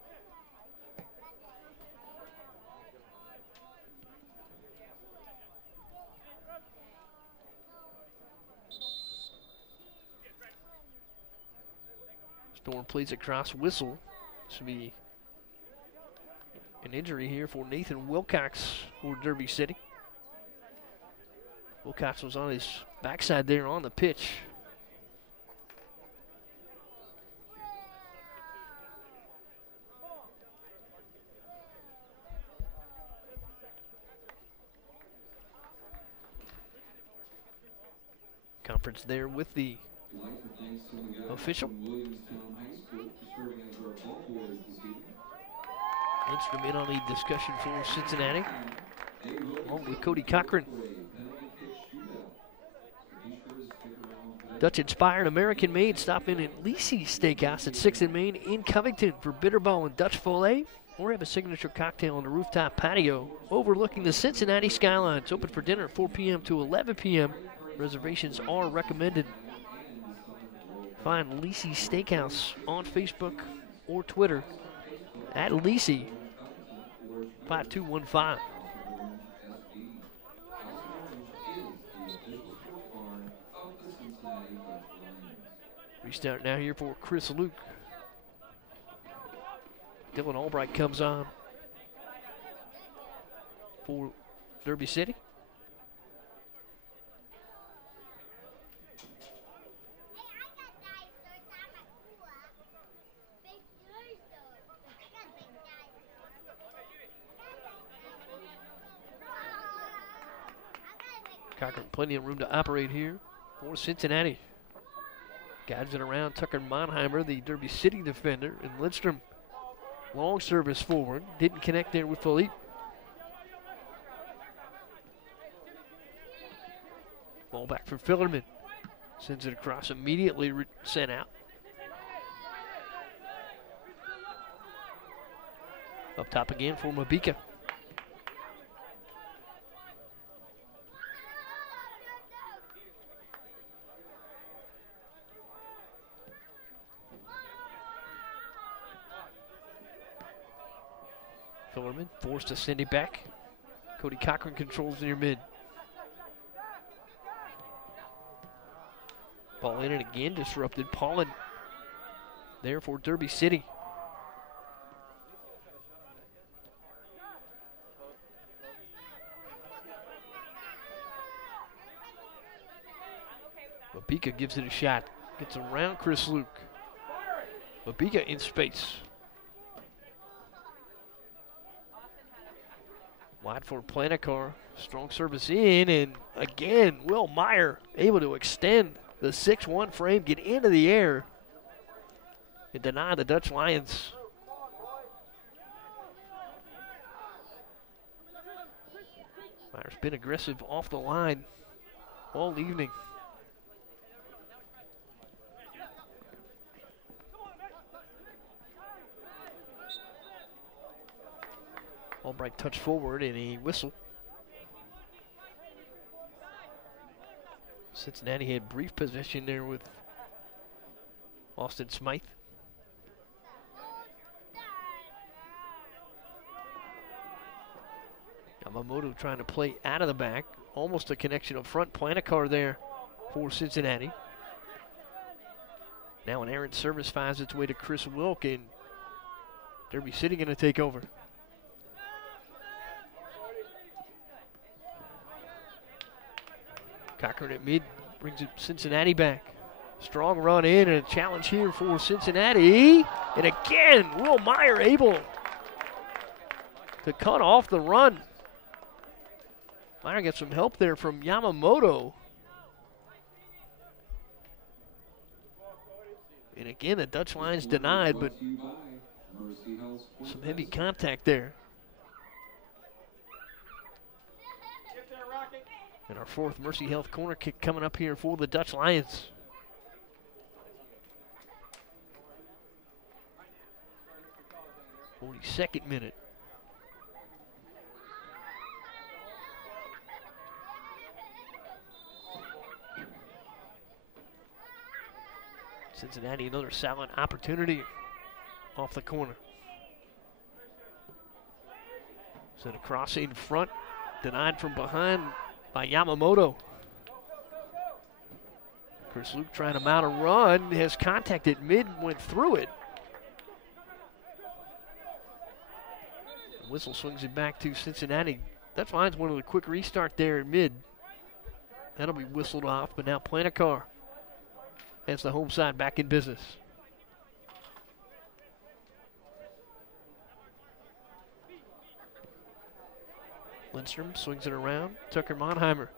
Storm plays a cross whistle. This will be an injury here for Nathan Wilcox for Derby City. Wilcox was on his backside there on the pitch. Conference there with the official. Lindstrom in on the discussion for Cincinnati, along with Cody Cochran. Dutch-inspired, American-made. Stop in at Lisi's Steakhouse at 6th and Main in Covington for Bitterball and Dutch Filet, or have a signature cocktail on the rooftop patio overlooking the Cincinnati skyline. It's open for dinner at 4 p.m. to 11 p.m. Reservations are recommended. Find Lisi's Steakhouse on Facebook or Twitter at Lisi 5215. Restart now here for Chris Luke. Dylan Albright comes on for Derby City. Cochran, plenty of room to operate here for Cincinnati. Guides it around Tucker Monheimer, the Derby City defender, and Lindstrom, long service forward, didn't connect there with Philippe. Ball back for Fillerman. Sends it across, immediately sent out. Up top again for Mabika. Fillerman forced to send it back. Cody Cochran controls near mid. Ball in and again disrupted. Paulin there for Derby City. Mabika gives it a shot. Gets around Chris Luke. Mabika in space. Wide for Planicar. Strong service in, and again, Will Meyer able to extend the 6-1 frame, get into the air, and deny the Dutch Lions. Meyer's been aggressive off the line all evening. Albright touch forward and a whistle. Cincinnati had brief possession there with Austin Smythe. Yamamoto trying to play out of the back. Almost a connection up front. Planicar there for Cincinnati. Now an errant service finds its way to Chris Wilk, and Derby City going to take over. Cochran at mid brings it Cincinnati back. Strong run in and a challenge here for Cincinnati. And again, Will Meyer able to cut off the run. Meyer gets some help there from Yamamoto. And again, the Dutch line's denied, but some heavy contact there. And our fourth Mercy Health corner kick coming up here for the Dutch Lions. Second minute. Cincinnati, another solid opportunity off the corner. Sent a cross in front, denied from behind by Yamamoto. Chris Luke trying to mount a run, has contact at mid, went through it. Whistle swings it back to Cincinnati. That finds one of the quick restart there in mid. That'll be whistled off, but now Planicar has the home side back in business. Lindstrom swings it around. Tucker Monheimer.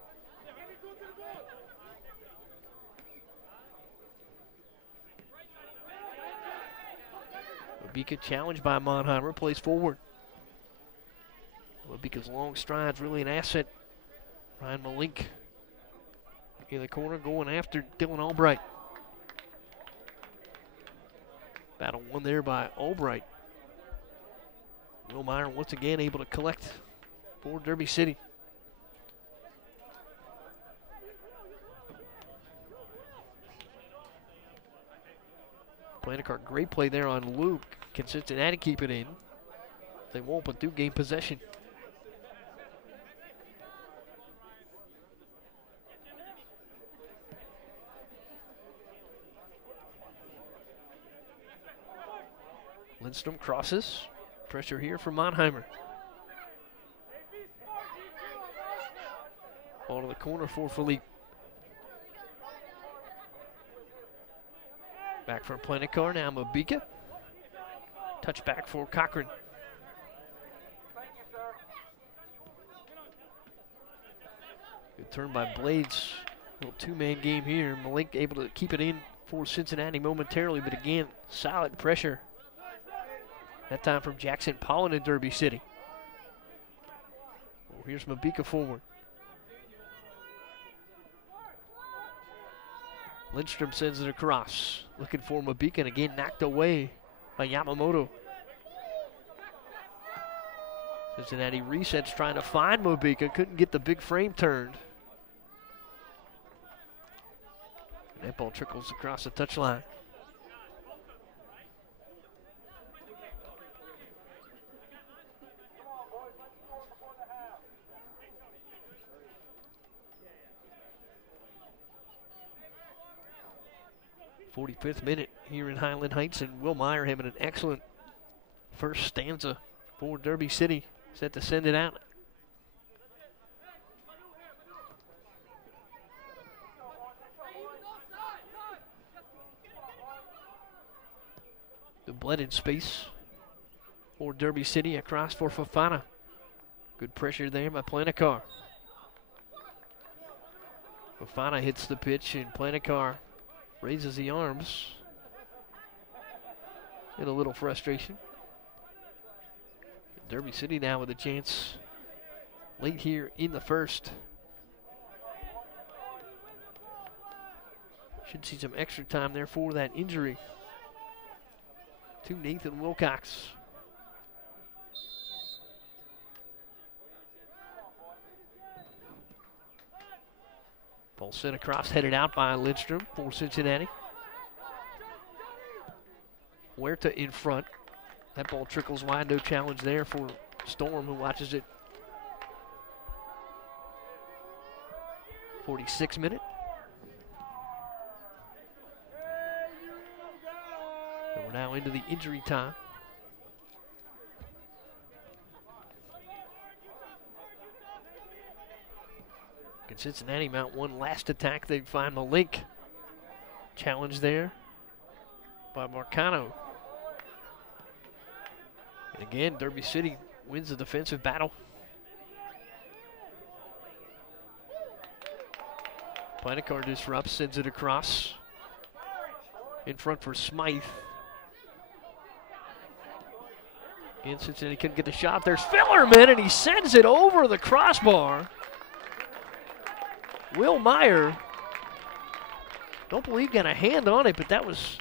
Obika challenged by Monheimer, plays forward. Obika's long strides really an asset. Ryan Malink in the corner going after Dylan Albright. Battle won there by Albright. Will Meyer once again able to collect for Derby City. Planicar, great play there on Luke. Can Cincinnati keep it in? They won't, but do gain possession. Lindstrom crosses. Pressure here from Monheimer. Ball to the corner for Philippe. Back from Planicar, now Mabika. Touchback for Cochran. Good turn by Blades. Little two-man game here. Malink able to keep it in for Cincinnati momentarily, but again, solid pressure. That time from Jackson Pollen in Derby City. Well, here's Mabika forward. Lindstrom sends it across. Looking for Mabika, and again knocked away by Yamamoto. Cincinnati resets trying to find Mabika. Couldn't get the big frame turned. And that ball trickles across the touchline. .45th minute here in Highland Heights, and Will Meyer having an excellent first stanza for Derby City, set to send it out. The bled in space for Derby City, across for Fofana. Good pressure there by Planicar. Fofana hits the pitch, and Planicar raises the arms in a little frustration. Derby City now with a chance late here in the first. Should see some extra time there for that injury to Nathan Wilcox. Ball sent across, headed out by Lindstrom for Cincinnati. Huerta in front. That ball trickles wide, no challenge there for Storm, who watches it. 46th minute. And we're now into the injury time. And Cincinnati mount one last attack. They find Malik. Challenge there by Marcano. And again, Derby City wins the defensive battle. Planekar disrupts, sends it across. In front for Smythe. And Cincinnati couldn't get the shot. There's Fillerman, and he sends it over the crossbar. Will Meyer, don't believe got a hand on it, but that was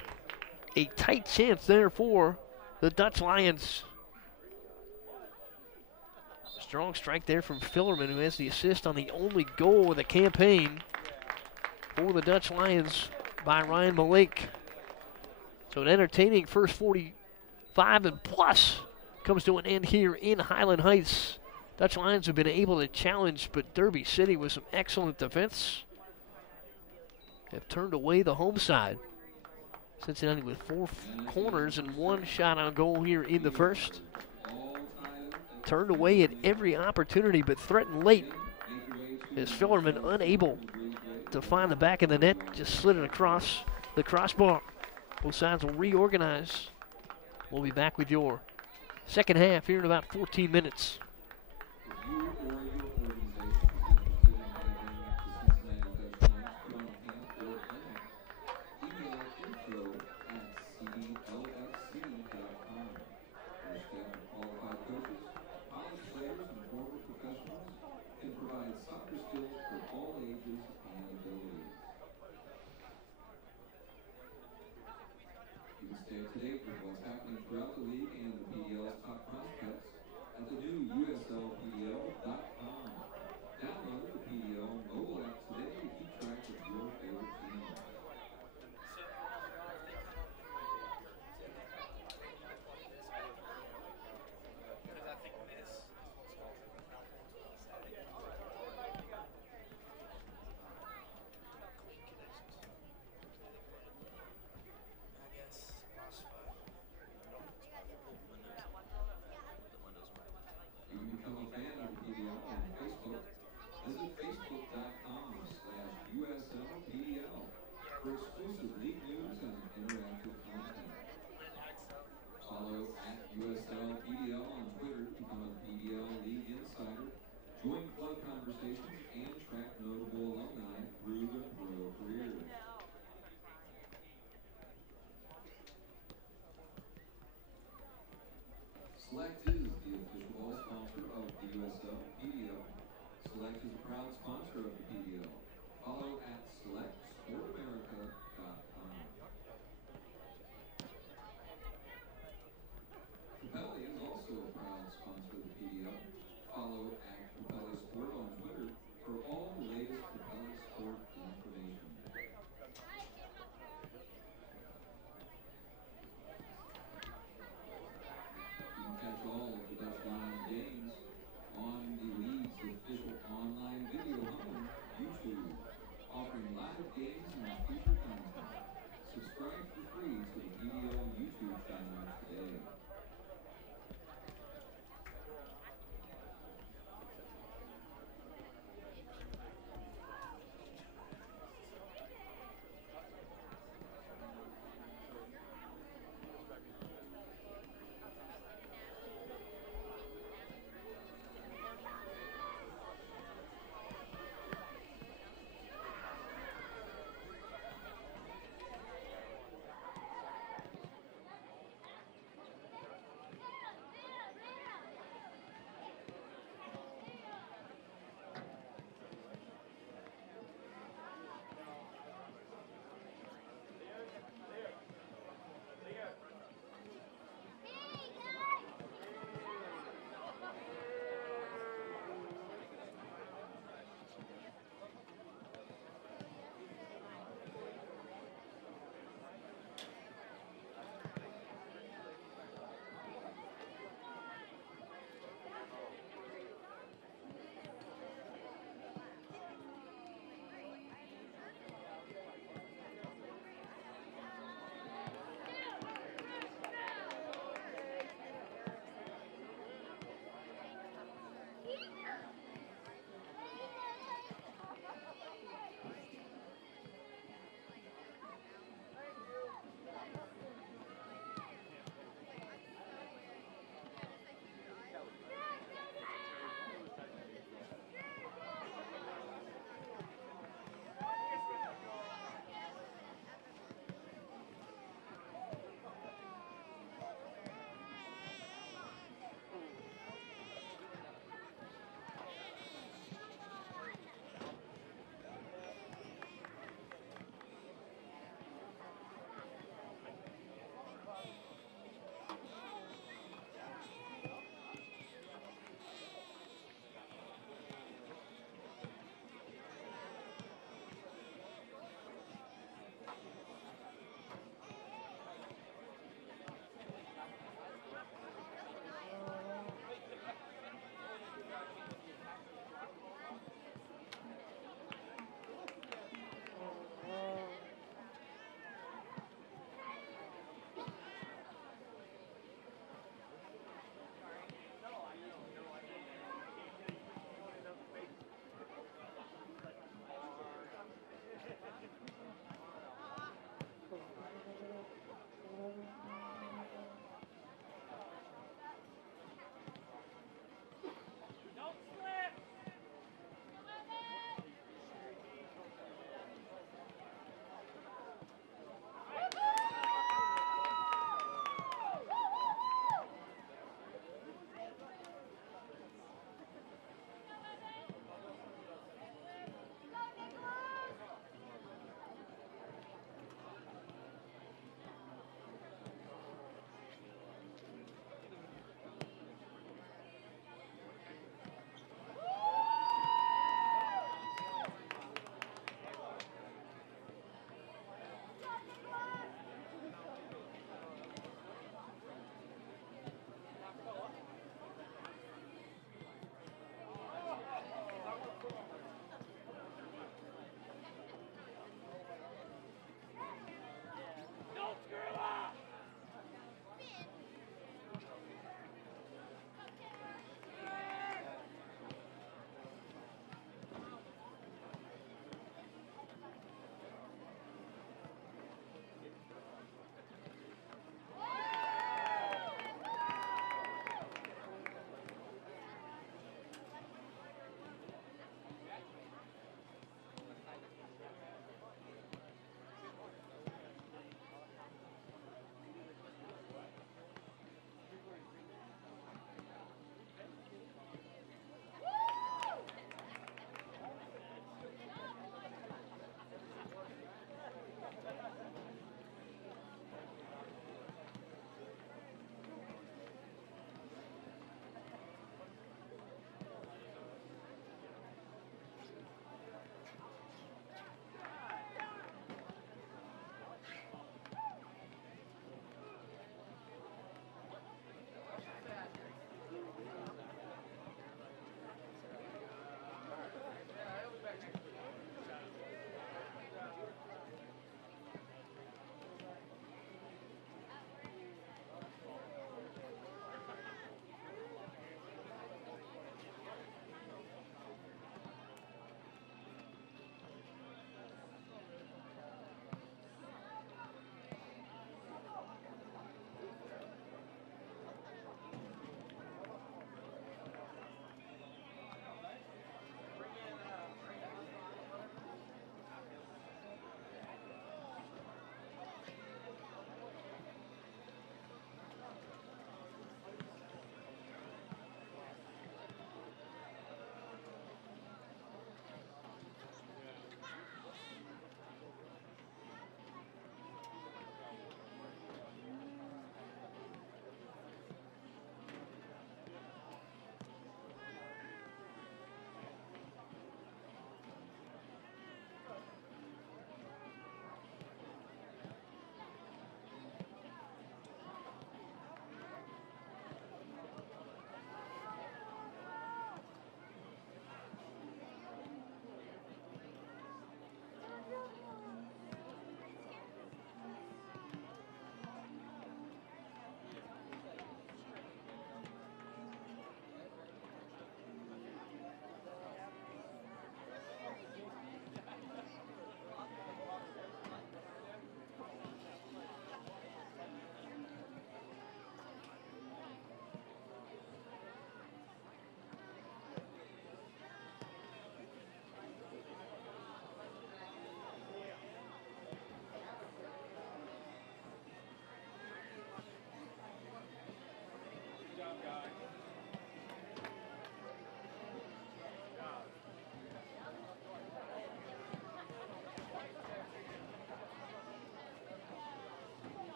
a tight chance there for the Dutch Lions. Strong strike there from Fillerman, who has the assist on the only goal of the campaign for the Dutch Lions by Ryan Malik. So an entertaining first 45 and plus comes to an end here in Highland Heights. Dutch Lions have been able to challenge, but Derby City with some excellent defense have turned away the home side. Cincinnati with 4 corners and 1 shot on goal here in the first. Turned away at every opportunity, but threatened late as Fillerman unable to find the back of the net, just slid it across the crossbar. Both sides will reorganize. We'll be back with your second half here in about 14 minutes. Select is the official ball sponsor of the USL PDL. Select is a proud sponsor of the PDL. Follow at selectsportamerica.com. Capelli is also a proud sponsor of the PDL. Follow at Capelli Sport on Twitter for all the latest Capelli Sport information. Catch all of the Dutch Lions games on the league's official online video home, YouTube, offering live games and feature content. Subscribe for free to the PDO YouTube channel today.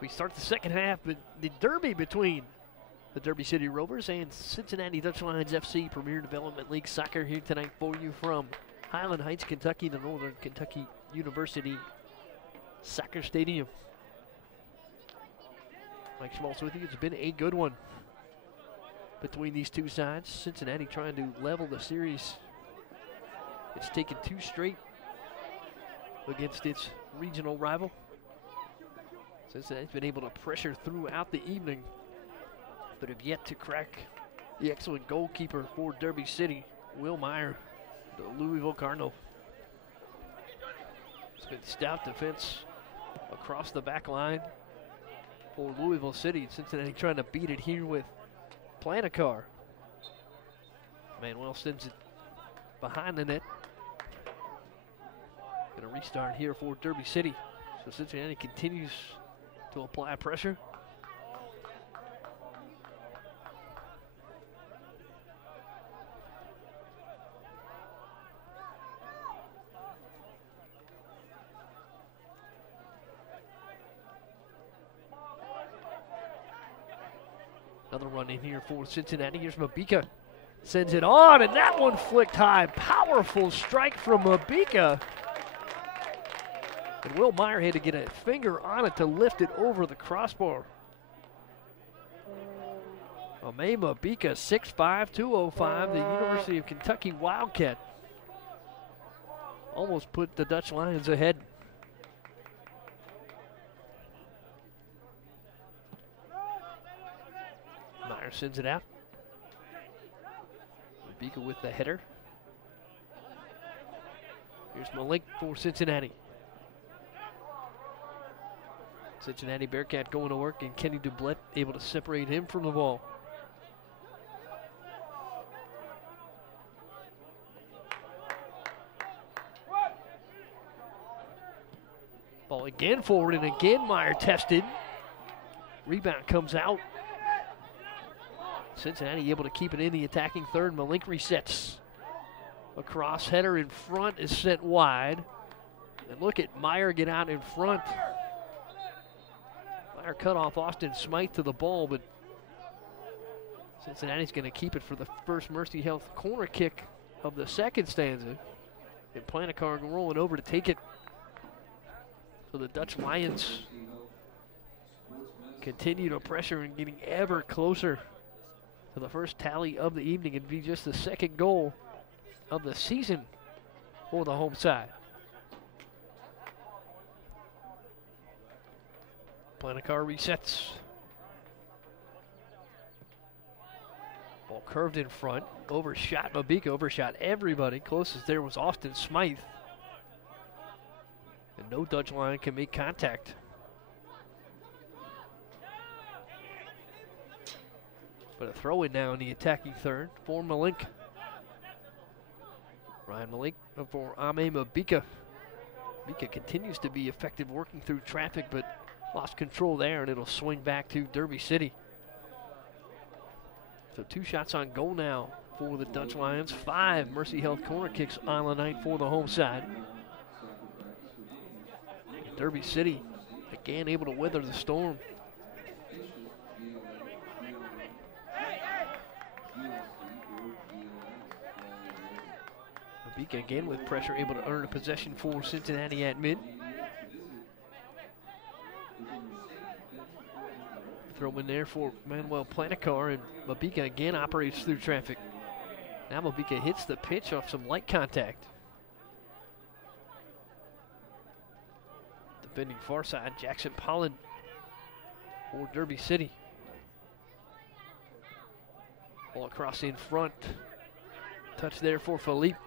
We start the second half with the derby between the Derby City Rovers and Cincinnati Dutch Lions FC Premier Development League Soccer here tonight for you from Highland Heights, Kentucky, the Northern Kentucky University Soccer Stadium. Mike Schmaltz with you. It's been a good one between these two sides. Cincinnati trying to level the series. It's taken 2 straight against its regional rival. Cincinnati's been able to pressure throughout the evening, but have yet to crack the excellent goalkeeper for Derby City, Will Meyer, the Louisville Cardinal. It's been stout defense across the back line for Louisville City. Cincinnati trying to beat it here with Planicar. Manuel sends it behind the net. Going to restart here for Derby City. So Cincinnati continues to apply pressure. Another run in here for Cincinnati. Here's Mabika. Sends it on, and that one flicked high. Powerful strike from Mabika. And Will Meyer had to get a finger on it to lift it over the crossbar. Amema Bika, 6'5", 205, the University of Kentucky Wildcat. Almost put the Dutch Lions ahead. Meyer sends it out. Bika with the header. Here's Malik for Cincinnati. Cincinnati Bearcat going to work, and Kenny Dublett able to separate him from the ball. Ball again forward, and again Meyer tested. Rebound comes out. Cincinnati able to keep it in the attacking third. Malink resets. A cross header in front is sent wide. And look at Meyer get out in front. Meyer cut off Austin Smythe to the ball, but Cincinnati's going to keep it for the first Mercy Health corner kick of the second stanza. And Planicar rolling over to take it. So the Dutch Lions continue to pressure and getting ever closer to the first tally of the evening. It'd be just the second goal of the season for the home side. Planicar resets. Ball curved in front. Overshot Mabika, overshot everybody. Closest there was Austin Smythe. And no Dutch Lion can make contact. But a throw in now in the attacking third for Malink. Ryan Malink for Ame Mabika. Mabika continues to be effective working through traffic, but lost control there, and it'll swing back to Derby City. So 2 shots on goal now for the Dutch Lions. 5 Mercy Health corner kicks on the night for the home side. Derby City again able to weather the storm. Mabika again with pressure, able to earn a possession for Cincinnati at mid. Throw in there for Manuel Planicar, and Mabika again operates through traffic. Now Mabika hits the pitch off some light contact. Defending far side, Jackson Pollen for Derby City. Ball across in front. Touch there for Philippe.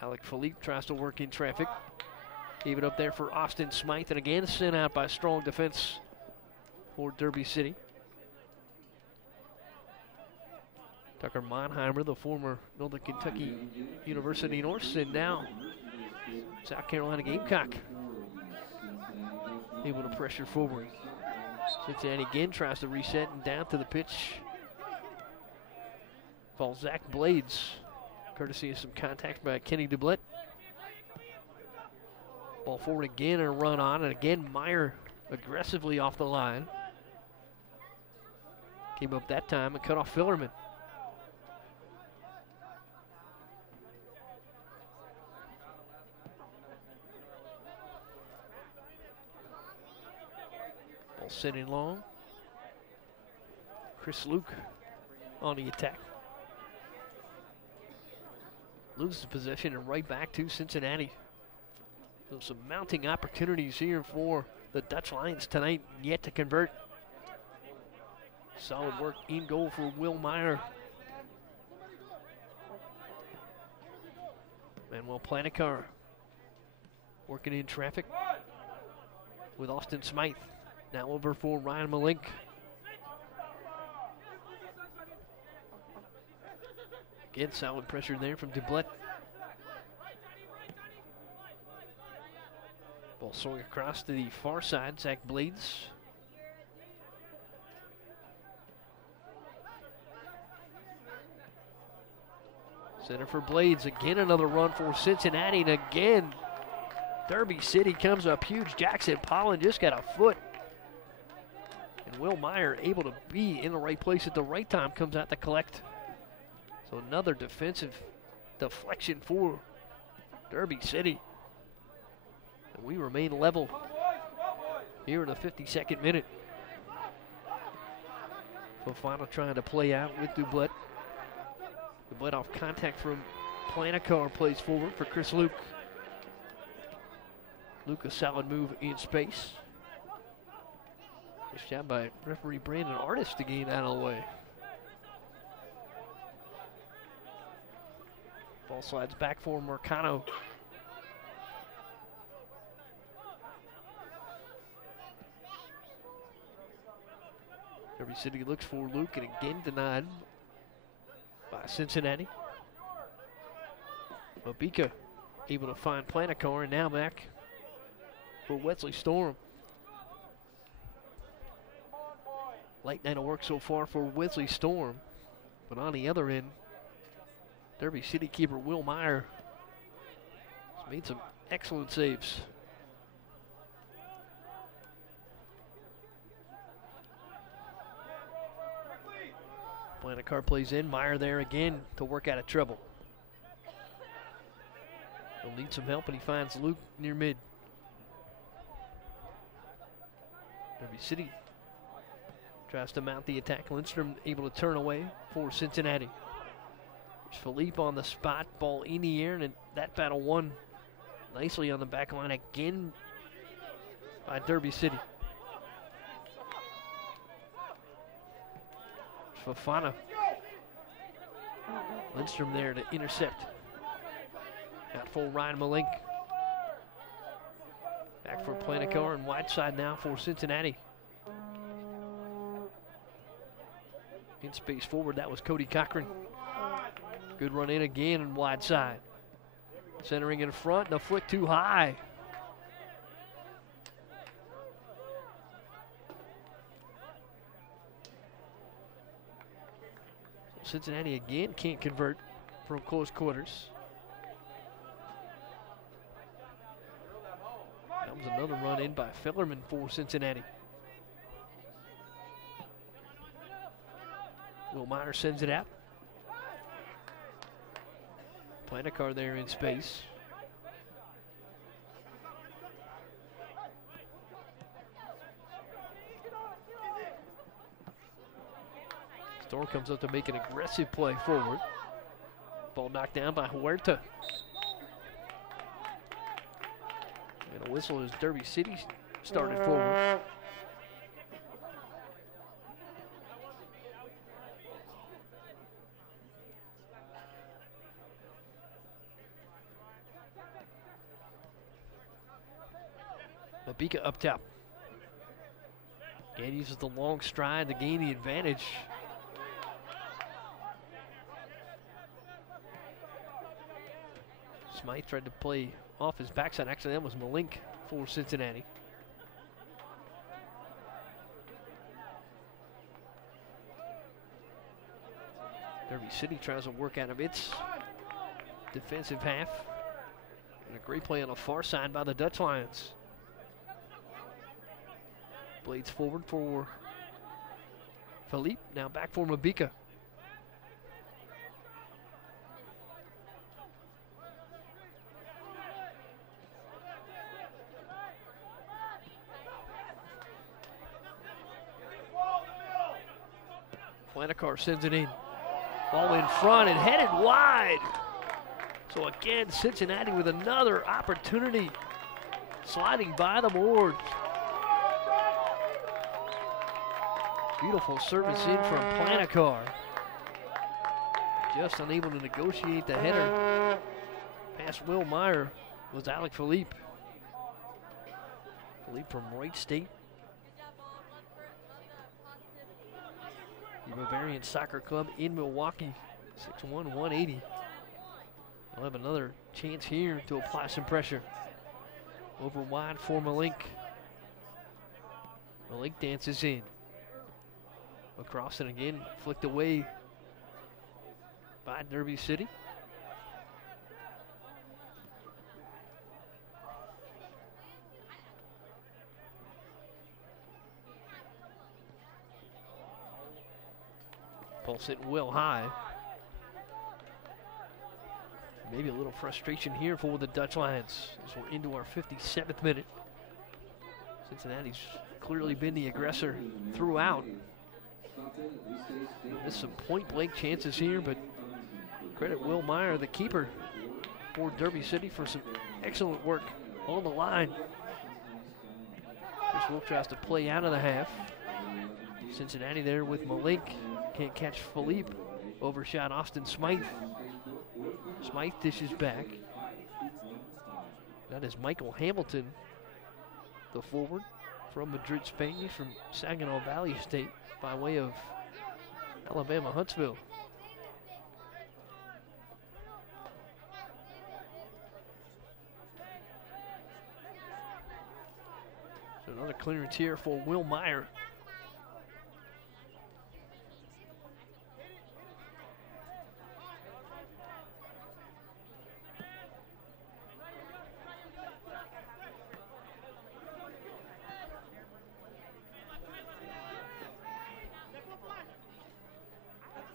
Alec Philippe tries to work in traffic. Gave it up there for Austin Smythe, and again sent out by strong defense for Derby City. Tucker Monheimer, the former Northern Kentucky University Norse, and now South Carolina Gamecock, able to pressure forward. Cincinnati again tries to reset, and down to the pitch falls Zach Blades, courtesy of some contact by Kenny Dublett. Ball forward again and a run on, and again Meyer aggressively off the line. Came up that time and cut off Fillerman. Ball set in long. Chris Luke on the attack. Loses possession and right back to Cincinnati. So some mounting opportunities here for the Dutch Lions tonight, yet to convert. Solid work in goal for Will Meyer. Manuel Planicar working in traffic with Austin Smythe. Now over for Ryan Malink. Again, solid pressure there from Dublett. Ball swung across to the far side, Zach Blades. Center for Blades, again another run for Cincinnati, and again Derby City comes up huge. Jackson Pollen just got a foot. And Will Meyer able to be in the right place at the right time, comes out to collect. So another defensive deflection for Derby City. And we remain level here in the 52nd minute. Fofana trying to play out with Dublett. Dublett off contact from Planicar, plays forward for Chris Luke. Luke, a solid move in space. Nice job by referee Brandon Artist to gain out of the way. Ball slides back for Marcano. Derby City looks for Luke and again denied by Cincinnati. Mabika able to find Planicar and now back for Wesley Storm. Late night of work so far for Wesley Storm. But on the other end, Derby City keeper Will Meyer has made some excellent saves. Planicar plays in, Meyer there again to work out of trouble. He'll need some help and he finds Luke near mid. Derby City tries to mount the attack. Lindstrom able to turn away for Cincinnati. There's Philippe on the spot, ball in the air, and that battle won nicely on the back line again by Derby City. Fofana. Lindstrom there to intercept. Got full Ryan Malink. Back for Planicar and wide side now for Cincinnati. In space forward, that was Cody Cochran. Good run in again and wide side. Centering in front and a flick too high. Cincinnati again can't convert from close quarters. That was another run in by Fellerman for Cincinnati. Will Meyer sends it out. Planicar there in space. Storm comes up to make an aggressive play forward. Ball knocked down by Huerta. And a whistle as Derby City started forward. Mabika up top. And uses the long stride to gain the advantage. Smythe tried to play off his backside. Actually, that was Malink for Cincinnati. Derby City tries to work out of its defensive half. And a great play on the far side by the Dutch Lions. Blades forward for Philippe. Now back for Mabika. Planicar sends it in. Ball in front and headed wide. So again, Cincinnati with another opportunity. Sliding by the boards. Beautiful service in from Planicar. Just unable to negotiate the header. Past Will Meyer was Alec Philippe. Philippe from Wright State. The Bavarian Soccer Club in Milwaukee. 6'1", 180. We'll have another chance here to apply some pressure. Over wide for Malink. Malink dances in. Across it again, flicked away by Derby City. Ball sitting well high. Maybe a little frustration here for the Dutch Lions as we're into our 57th minute. Cincinnati's clearly been the aggressor throughout. Missed some point-blank chances here, but credit Will Meyer, the keeper for Derby City, for some excellent work on the line. Chris Wolf tries to play out of the half. Cincinnati there with Malink. Can't catch Philippe. Overshot Austin Smythe. Smythe dishes back. That is Michael Hamilton, the forward from Madrid, Spain. He's from Saginaw Valley State by way of Alabama Huntsville. So another clearance here for Will Meyer.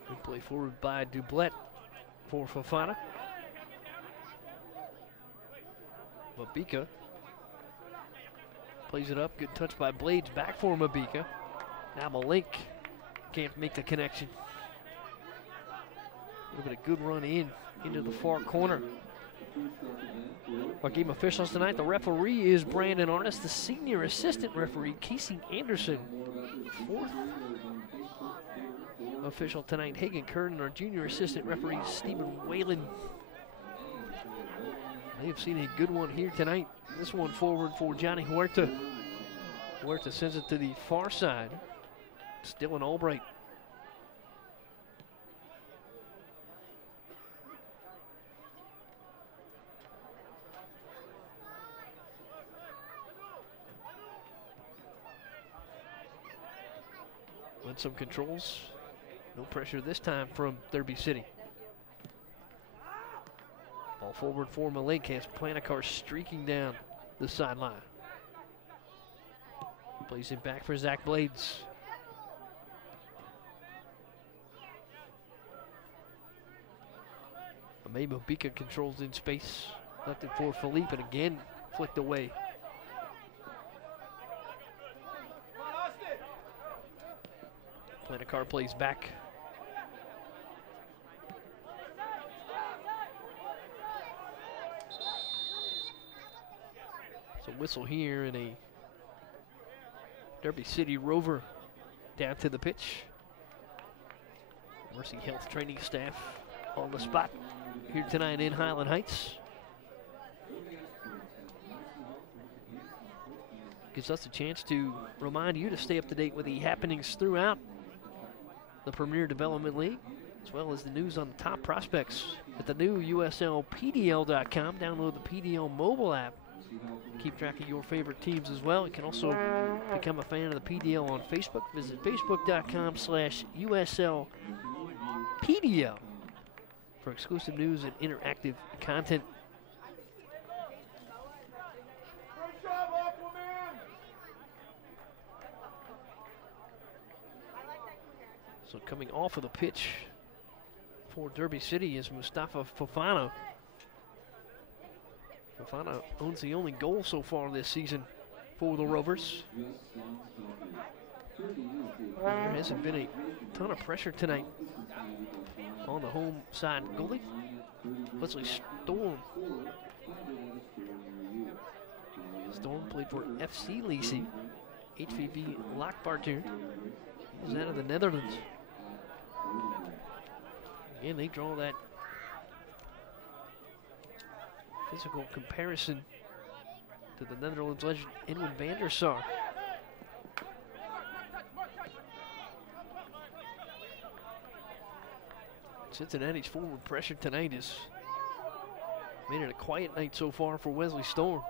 Good play forward by Dublett for Fofana. Mabika plays it up. Good touch by Blades. Back for Mabika. Now Malink can't make the connection. A little bit of good run into the far corner. Our game officials tonight, the referee is Brandon Arnest, the senior assistant referee, Casey Anderson. Fourth official tonight, Hagen Curtin, our junior assistant referee, Stephen Whalen. They have seen a good one here tonight. This one forward for Johnny Huerta. Huerta sends it to the far side. Still an Albright. With some controls. No pressure this time from Derby City. Ball forward for Malink, has Planicar streaking down the sideline. Plays it back for Zach Blades. Maybe Mabika controls in space. Left it for Philippe, and again flicked away. Planicar plays back. So whistle here, and a Derby City Rover down to the pitch. Mercy Health training staff on the spot here tonight in Highland Heights. Gives us a chance to remind you to stay up to date with the happenings throughout the Premier Development League, as well as the news on the top prospects at the new USLPDL.com. Download the PDL mobile app. Keep track of your favorite teams as well. You can also become a fan of the PDL on Facebook. Visit facebook.com/USLPDL for exclusive news and interactive content. So coming off of the pitch for Derby City is Mustafa Fofana. Fofana owns the only goal so far this season for the Rovers. There hasn't been a ton of pressure tonight on the home side goalie. Wesley Storm. Storm played for FC Lisi. HVV Lockbartur. He's out of the Netherlands. Again, they draw that physical comparison to the Netherlands legend Edwin van der Sar. Cincinnati's forward pressure tonight has made it a quiet night so far for Wesley Storm.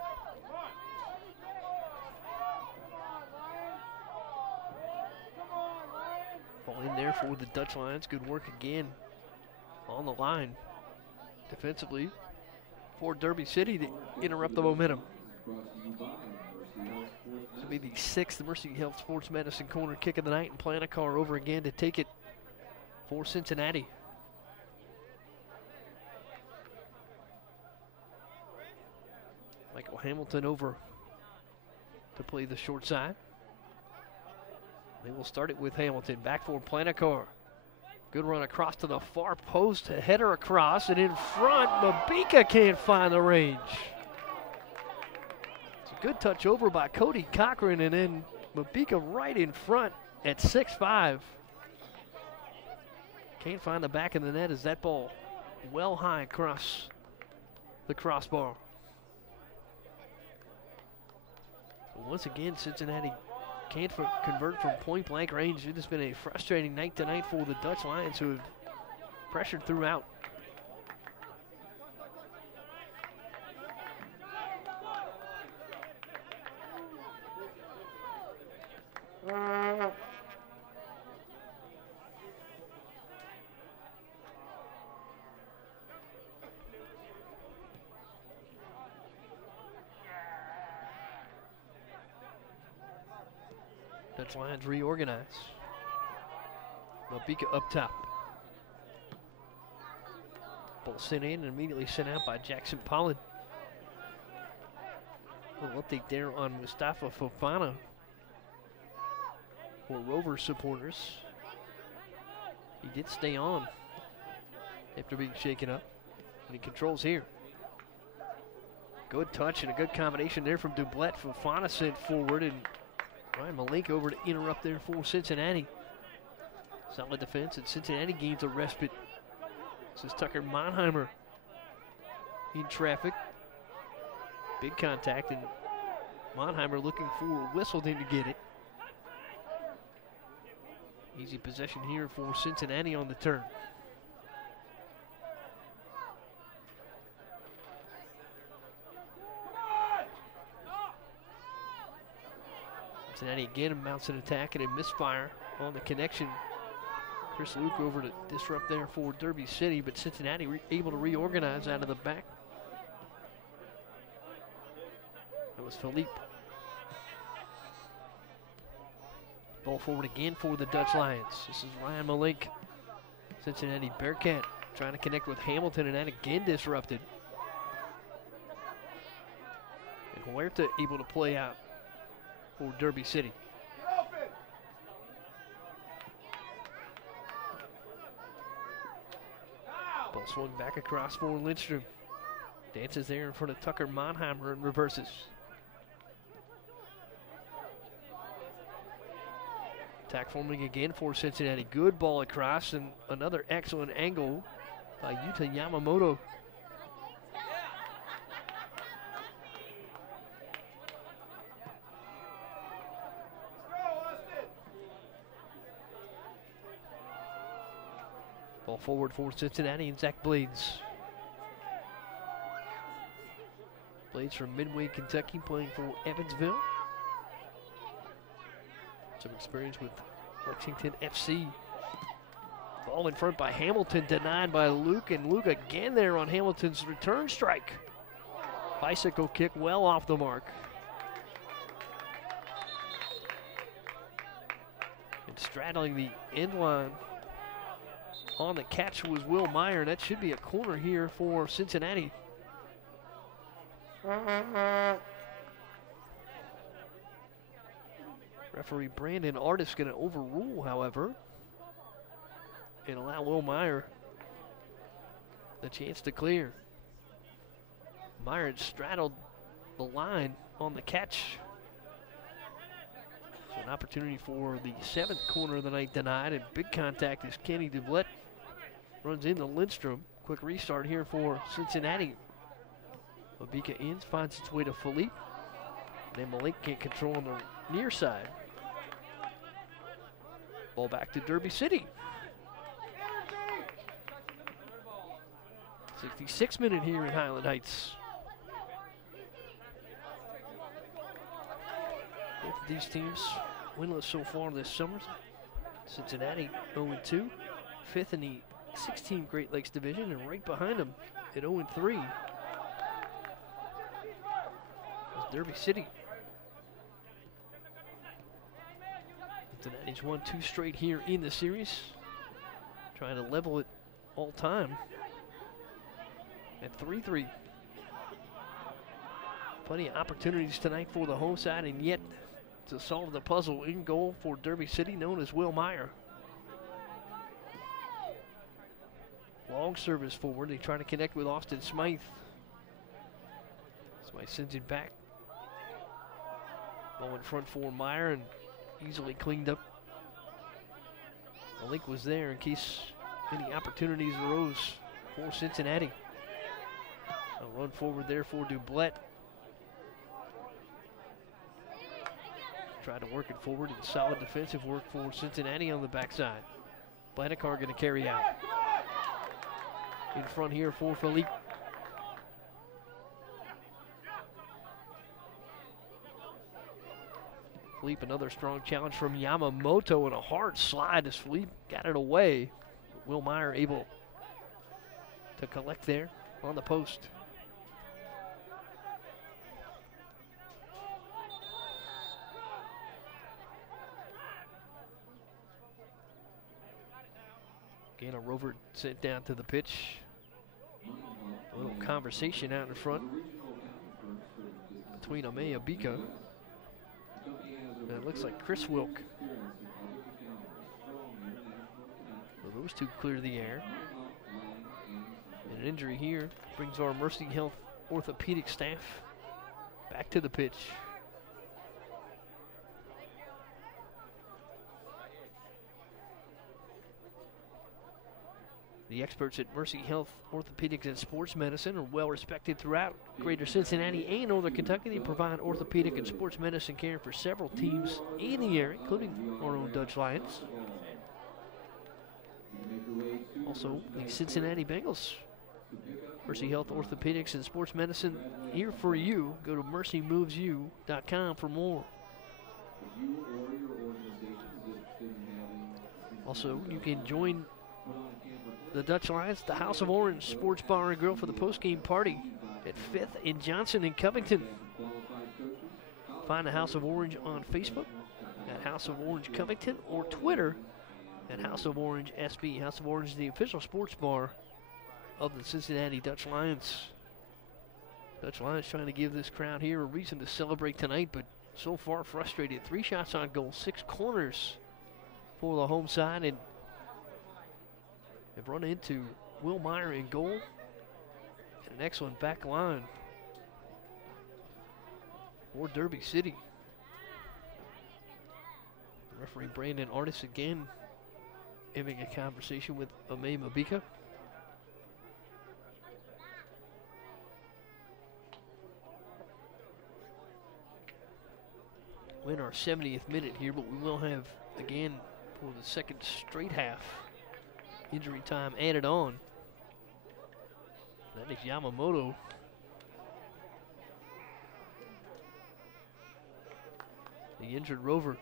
Ball in there for the Dutch Lions. Good work again on the line defensively for Derby City to interrupt the momentum. This will be the 6th Mercy Health Sports Medicine corner kick of the night, and Planicar over again to take it for Cincinnati. Michael Hamilton over to play the short side. They will start it with Hamilton. Back for Planicar. Good run across to the far post. A header across, and in front, Mabika can't find the range. It's a good touch over by Cody Cochran, and then Mabika right in front at 6'5". Can't find the back of the net as that ball well high across the crossbar. So once again, Cincinnati can't convert from point-blank range. It has been a frustrating night tonight for the Dutch Lions, who have pressured throughout. Dutch Lions reorganize. Mabika up top. Ball sent in and immediately sent out by Jackson Pollard. A little update there on Mustafa Fofana for Rovers supporters. He did stay on after being shaken up, and he controls here. Good touch and a good combination there from Dublett. Fofana sent forward, and Ryan Malink over to interrupt there for Cincinnati. Solid defense, and Cincinnati gains a respite. This is Tucker Monheimer in traffic. Big contact, and Monheimer looking for Whistleton to get it. Easy possession here for Cincinnati on the turn. Cincinnati again mounts an attack and a misfire on the connection. Chris Luke over to disrupt there for Derby City, but Cincinnati able to reorganize out of the back. That was Philippe. Ball forward again for the Dutch Lions. This is Ryan Malink. Cincinnati Bearcat trying to connect with Hamilton, and that again disrupted. And Huerta able to play out for Derby City. Ball swung back across for Lindstrom. Dances there in front of Tucker Monheimer and reverses. Attack forming again for Cincinnati. Good ball across, and another excellent angle by Yuta Yamamoto. Ball forward for Cincinnati and Zach Blades. Blades from Midway, Kentucky, playing for Evansville. Some experience with Lexington FC. Ball in front by Hamilton, denied by Luke, and Luke again there on Hamilton's return strike. Bicycle kick well off the mark. And straddling the end line on the catch was Will Meyer. That should be a corner here for Cincinnati. Referee Brandon Artis going to overrule, however, and allow Will Meyer the chance to clear. Meyer had straddled the line on the catch. So an opportunity for the 7th corner of the night denied, and big contact as Kenny Dublett runs into Lindstrom. Quick restart here for Cincinnati. Mabika ends, finds its way to Philippe. Then Malink can't control on the near side. Ball back to Derby City. 66th minute here in Highland Heights. Both of these teams winless so far this summer. Cincinnati 0-2, 5th in the 16 Great Lakes Division, and right behind them at 0-3 is Derby City. Cincinnati's won 2 straight here in the series, trying to level it all time at 3-3. Plenty of opportunities tonight for the home side, and yet to solve the puzzle. In goal for Derby City, known as Will Meyer. Long service forward. They try to connect with Austin Smythe. Smythe sends it back. Ball in front for Meyer and easily cleaned up. The link was there in case any opportunities arose for Cincinnati. A run forward there for Dublett. Tried to work it forward and solid defensive work for Cincinnati on the backside. Blanakar going to carry out. In front here for Philippe. Philippe, another strong challenge from Yamamoto and a hard slide as Philippe got it away. Will Meyer able to collect there on the post. Again, a Rover sent down to the pitch. A little conversation out in front between Ame Abika. And it looks like Chris Wilk. So those two clear the air. And an injury here brings our Mercy Health orthopedic staff back to the pitch. The experts at Mercy Health Orthopedics and Sports Medicine are well respected throughout Greater Cincinnati and Northern Kentucky. They provide orthopedic and sports medicine care for several teams in the area, including our own Dutch Lions. Also, the Cincinnati Bengals. Mercy Health Orthopedics and Sports Medicine, here for you. Go to mercymovesyou.com for more. Also, you can join the Dutch Lions, the House of Orange Sports Bar and Grill for the post-game party at 5th and Johnson in Covington. Find the House of Orange on Facebook at House of Orange Covington or Twitter at House of Orange SB. House of Orange is the official sports bar of the Cincinnati Dutch Lions. Dutch Lions trying to give this crowd here a reason to celebrate tonight, but so far frustrated. 3 shots on goal, 6 corners for the home side, and they've run into Will Meyer in goal and an excellent back line for Derby City. Referee Brandon Artis again having a conversation with Ame Mabika. We're in our 70th minute here, but we will have, again, for the second straight half, injury time added on. That is Yamamoto. The injured Rover.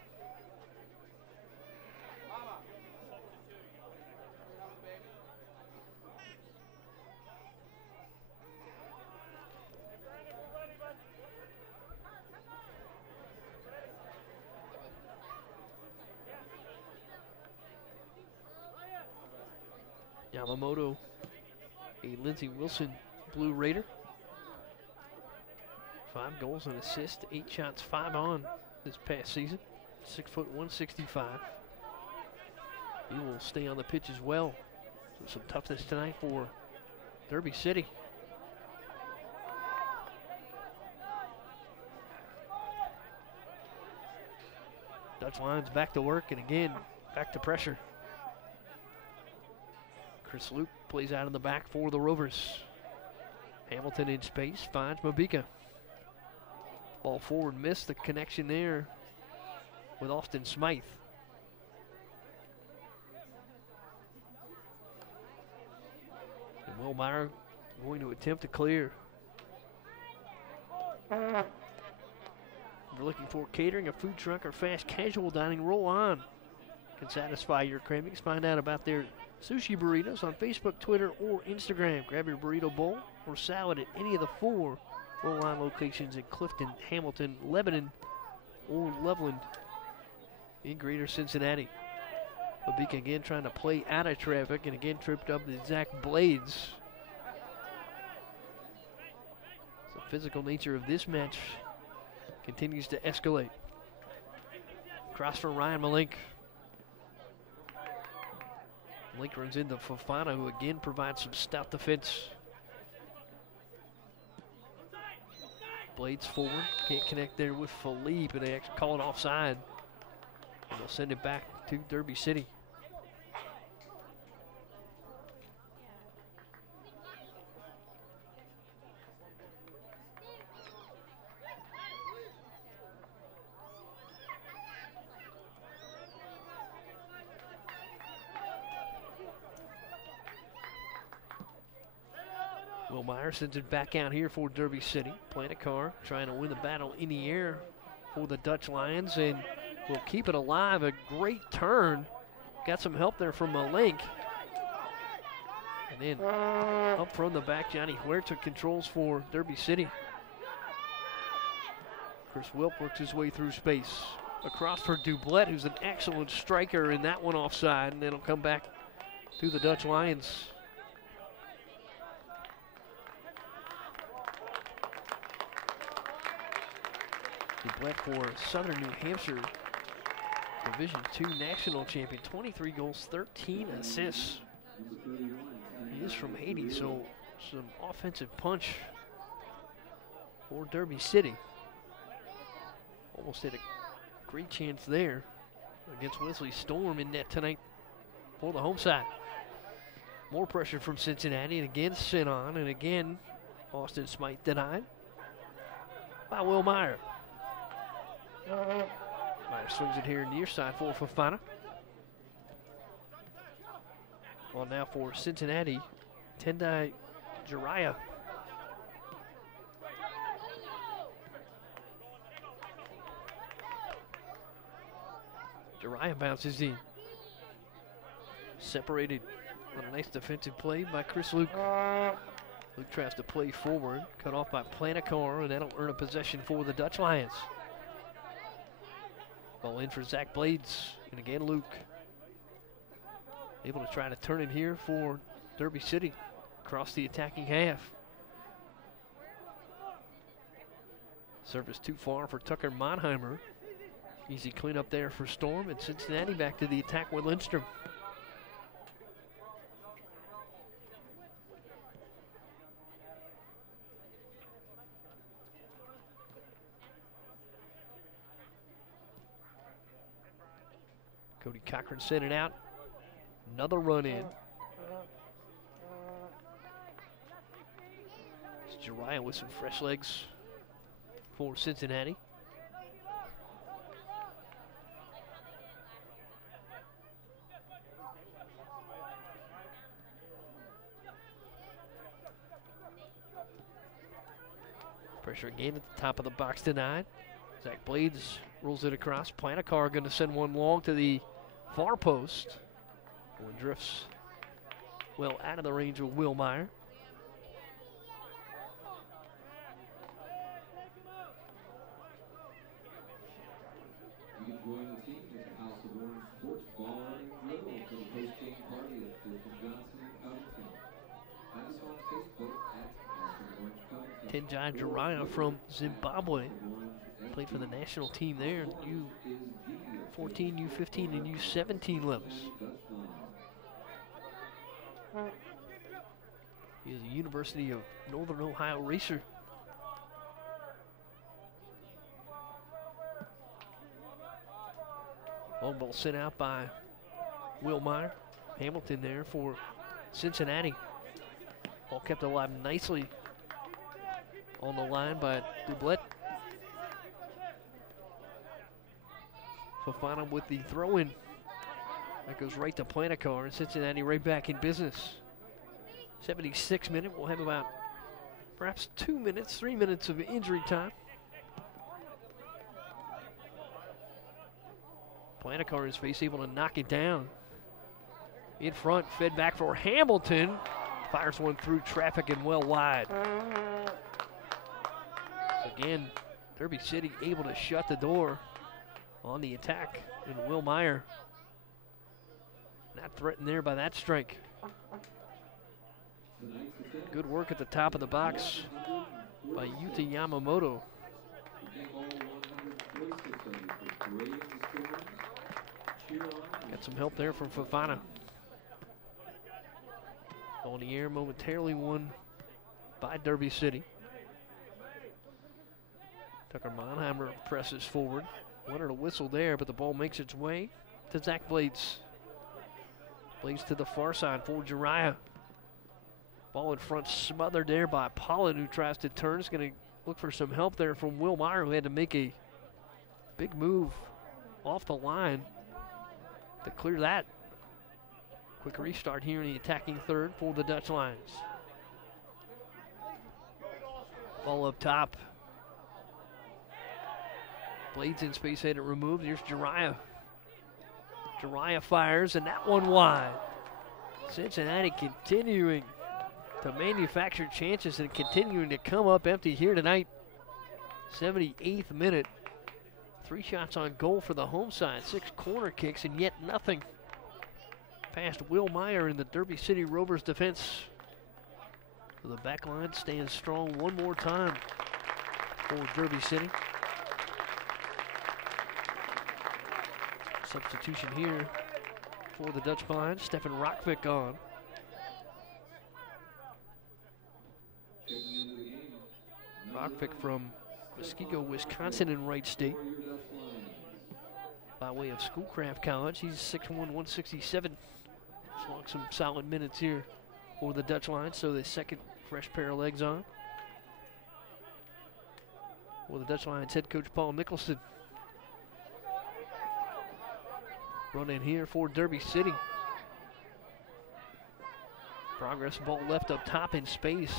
Yamamoto, a Lindsey Wilson Blue Raider. 5 goals and assists, 8 shots, 5 on this past season. 6 foot 165. He will stay on the pitch as well. So some toughness tonight for Derby City. Dutch Lions back to work, and again, back to pressure. Chris Luke plays out in the back for the Rovers. Hamilton in space, finds Mabika. Ball forward, missed the connection there with Austin Smythe. And Will Meyer going to attempt to clear. We're looking for catering, a food truck, or fast casual dining. Roll on. Can satisfy your cravings. Find out about their sushi burritos on Facebook, Twitter, or Instagram. Grab your burrito bowl or salad at any of the 4 roll-on locations in Clifton, Hamilton, Lebanon, or Loveland in Greater Cincinnati. Mabika again trying to play out of traffic and again tripped up the Zach Blades. The physical nature of this match continues to escalate. Cross for Ryan Malink. Malink runs into Fofana, who again provides some stout defense. Blades forward, can't connect there with Philippe, and they actually call it offside. And they'll send it back to Derby City. Will Meyer sends it back out here for Derby City. Playing a car, trying to win the battle in the air for the Dutch Lions, and will keep it alive. A great turn. Got some help there from Malink. And then up from the back, Johnny Huerta controls for Derby City. Chris Wilk works his way through space. Across for Dublett, who's an excellent striker, and that one offside, and then it'll come back to the Dutch Lions. Dublett for Southern New Hampshire, Division II national champion, 23 goals, 13 assists. He is from Haiti, so some offensive punch for Derby City. Almost had a great chance there against Wesley Storm in net tonight for the home side. More pressure from Cincinnati, and again sent on, and again Austin Smythe denied by Will Meyer. Meyer swings it here near side for Fofana. On now for Cincinnati, Tendai Jiraiya. Jiraiya bounces in. Separated on a nice defensive play by Chris Luke. Luke tries to play forward, cut off by Planicar, and that'll earn a possession for the Dutch Lions. Ball in for Zach Blades, and again Luke able to try to turn it here for Derby City across the attacking half. Service too far for Tucker Monheimer. Easy cleanup there for Storm, and Cincinnati back to the attack with Lindstrom. Cody Cochran sent it out. Another run in. It's Jiraiya with some fresh legs for Cincinnati. Pressure again at the top of the box denied. Zach Blades rolls it across. Planicar going to send one long to the far post. One drifts well out of the range of Will Meyer. You can join the team at the House of Orange Sports Bar and Grill for the post-game party at Clifton Johnson and Covington. Find us on Facebook at House of Orange Covington. Tendai Jiraiya from Zimbabwe. Played for the national team there, U14, U15, and U17 levels. He is a University of Northern Ohio racer. Long ball sent out by Will Meyer. Hamilton there for Cincinnati. Ball kept alive nicely on the line by Dublett. Fofana with the throw-in. That goes right to Planicar, and Cincinnati right back in business. 76th minute, we'll have about perhaps 2 minutes, 3 minutes of injury time. Planicar in his face, able to knock it down. In front, fed back for Hamilton. Fires one through traffic and well wide. Again, Derby City able to shut the door on the attack, and Will Meyer not threatened there by that strike. Good work at the top of the box by Yuta Yamamoto. Got some help there from Fofana. On the air momentarily won by Derby City. Tucker Monheimer presses forward. Wanted a whistle there, but the ball makes its way to Zach Blades. Blades to the far side for Jariah. Ball in front smothered there by Pollard, who tries to turn. Is going to look for some help there from Will Meyer, who had to make a big move off the line to clear that. Quick restart here in the attacking third for the Dutch Lions. Ball up top. Blades in space, had it removed. Here's Jariah. Jariah fires, and that one wide. Cincinnati continuing to manufacture chances and continuing to come up empty here tonight. 78th minute. 3 shots on goal for the home side. 6 corner kicks, and yet nothing past Will Meyer in the Derby City Rovers defense. So the back line stands strong one more time for Derby City. Substitution here for the Dutch Lions. Stefan Rockvik on. Rockvik from Muskego, Wisconsin in Wright State. By way of Schoolcraft College. He's 6'1", 167. He's logged some solid minutes here for the Dutch Lions, so the second fresh pair of legs on. For the Dutch Lions head coach Paul Nicholson. Run in here for Derby City. Progress ball left up top in space.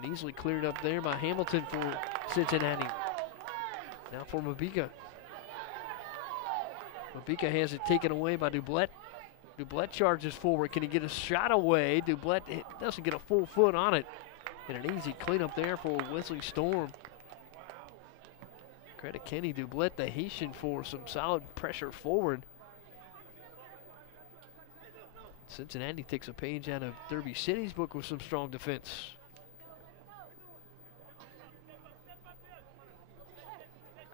And easily cleared up there by Hamilton for Cincinnati. Now for Mabika. Mabika has it taken away by Dublett. Dublett charges forward. Can he get a shot away? Dublett doesn't get a full foot on it. And an easy cleanup there for Wesley Storm. Credit Kenny Dublett, the Haitian, for some solid pressure forward. Cincinnati takes a page out of Derby City's book with some strong defense.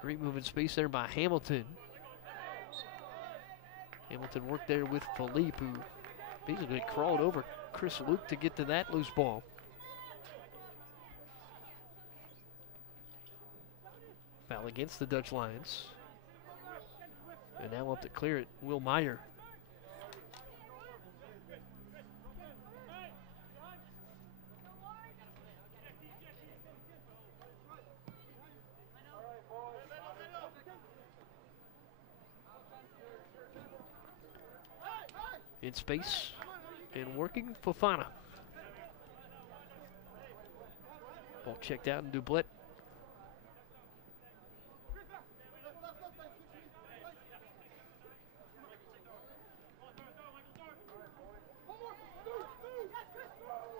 Great move in space there by Hamilton. Hamilton worked there with Philippe, who basically crawled over Chris Luke to get to that loose ball. Foul against the Dutch Lions. And now up to clear it, Will Meyer. In space and working Fofana. Ball checked out and Dublett.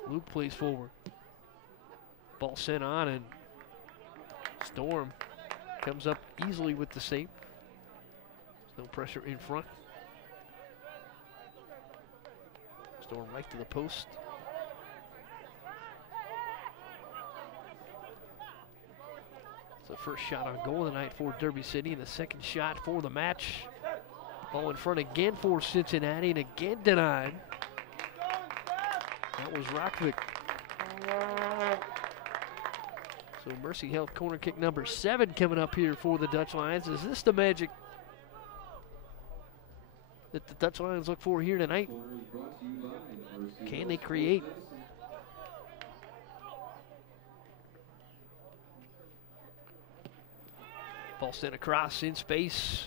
Luke plays forward. Ball sent on and Storm comes up easily with the save. No pressure in front. Storm right to the post. It's the first shot on goal of the night for Derby City and the second shot for the match. Ball in front again for Cincinnati and again denied. That was Rockvik. So Mercy Health corner kick number 7 coming up here for the Dutch Lions. Is this the magic that the Dutch Lions look for here tonight? Can they create? Ball sent across in space.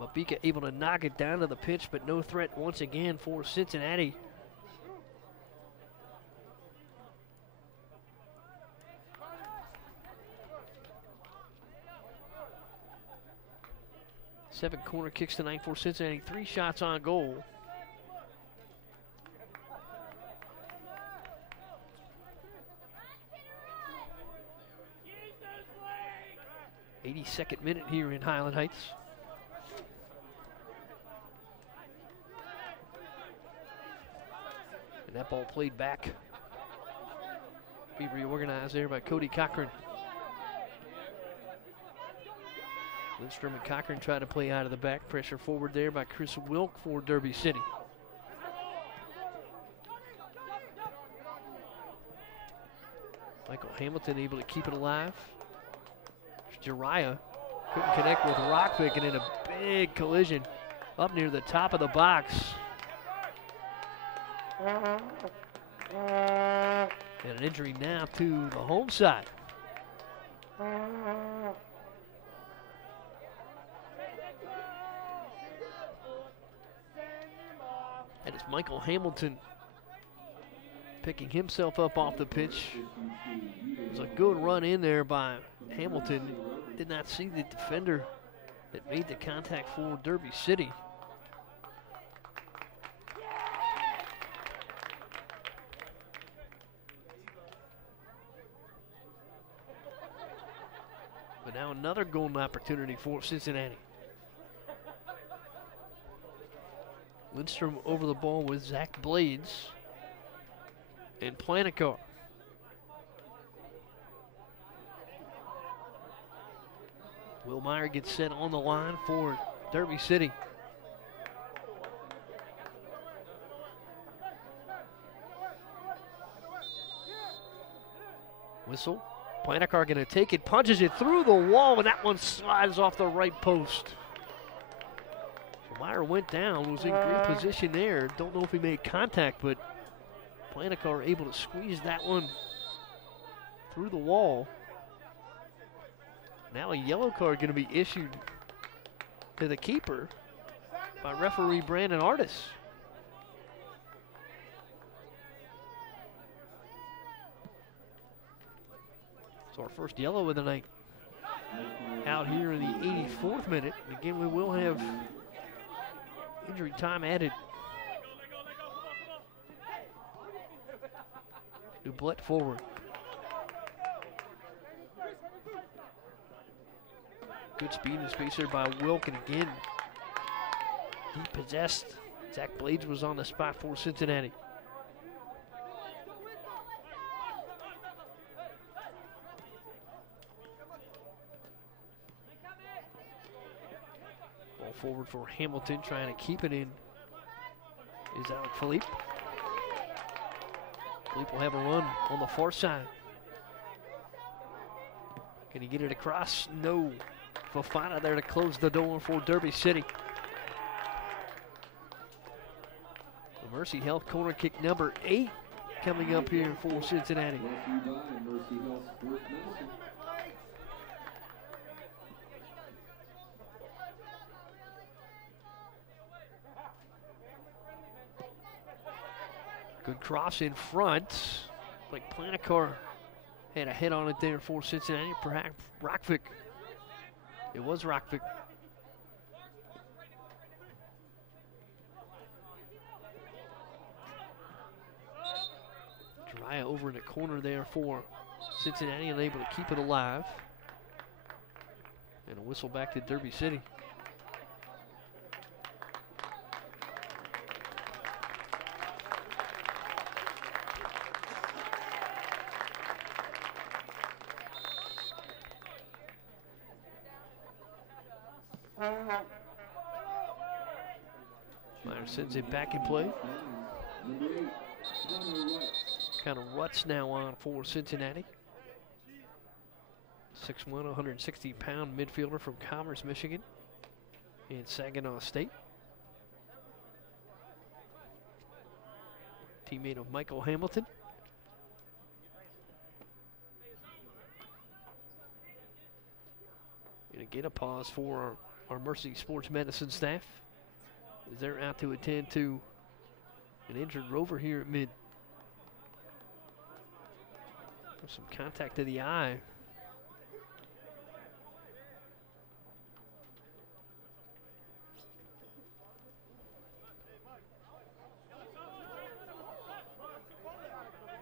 Mabika able to knock it down to the pitch, but no threat once again for Cincinnati. Seven corner kicks tonight for Cincinnati. 3 shots on goal. '82nd minute here in Highland Heights. And that ball played back. Be reorganized there by Cody Cochran. Lindstrom and Cochran try to play out of the back. Pressure forward there by Chris Wilk for Derby City. Michael Hamilton able to keep it alive. Jariah couldn't connect with Rockvick, and in a big collision up near the top of the box. And an injury now to the home side. That is Michael Hamilton picking himself up off the pitch. It was a good run in there by Hamilton. Did not see the defender that made the contact for Derby City. But now another golden opportunity for Cincinnati. Lindstrom over the ball with Zach Blades and Planicar. Will Meyer gets set on the line for Derby City. Whistle. Planicar going to take it, punches it through the wall, and that one slides off the right post. So Meyer went down, was in great position there. Don't know if he made contact, but Planicar able to squeeze that one through the wall. Now a yellow card going to be issued to the keeper by referee Brandon Artis. So our first yellow of the night out here in the 84th minute. Again, we will have injury time added. Dublett forward. Good speed and space there by Wilk, and again, he possessed. Zach Blades was on the spot for Cincinnati. Ball forward for Hamilton, trying to keep it in is Alec Philippe. Philippe will have a run on the far side. Can he get it across? No. Fofana there to close the door for Derby City. The Mercy Health corner kick number 8 coming up here for Cincinnati. Good cross in front. Like Planicar had a hit on it there for Cincinnati. Perhaps Rockvick. It was Rockvick. Jariah over in the corner there for Cincinnati, unable to keep it alive. And a whistle back to Derby City. Meyer sends it back in play. Kind of ruts now on for Cincinnati. 6'1", 160-pound midfielder from Commerce, Michigan, and Saginaw State. Teammate of Michael Hamilton. And again, a pause for our Mercy Sports Medicine staff as they're out to attend to an injured Rover here at mid. There's some contact to the eye.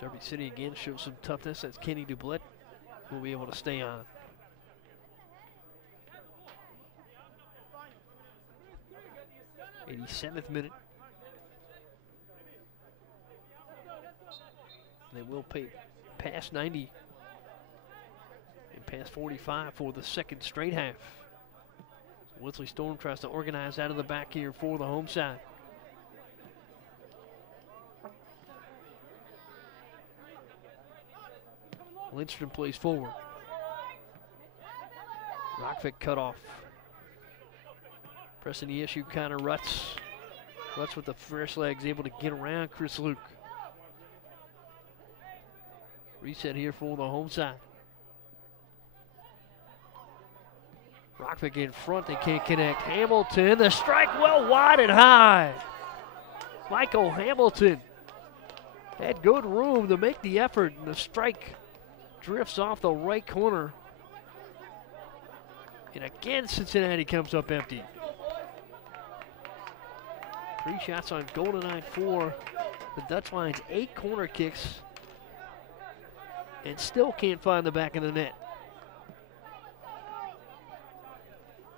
Derby City again shows some toughness as Kenny Dublett will be able to stay on. '87th minute. They will pay past 90 and past 45 for the second straight half. Whitley Storm tries to organize out of the back here for the home side. Lindstrom plays forward. Rockvick cut off. Pressing the issue, kind of Ruts. Ruts with the fresh legs, able to get around Chris Luke. Reset here for the home side. Rockvick in front, they can't connect. Hamilton, the strike well wide and high. Michael Hamilton had good room to make the effort, and the strike drifts off the right corner. And again, Cincinnati comes up empty. 3 shots on Goldeneye for the Dutch Lions, 8 corner kicks, and still can't find the back of the net.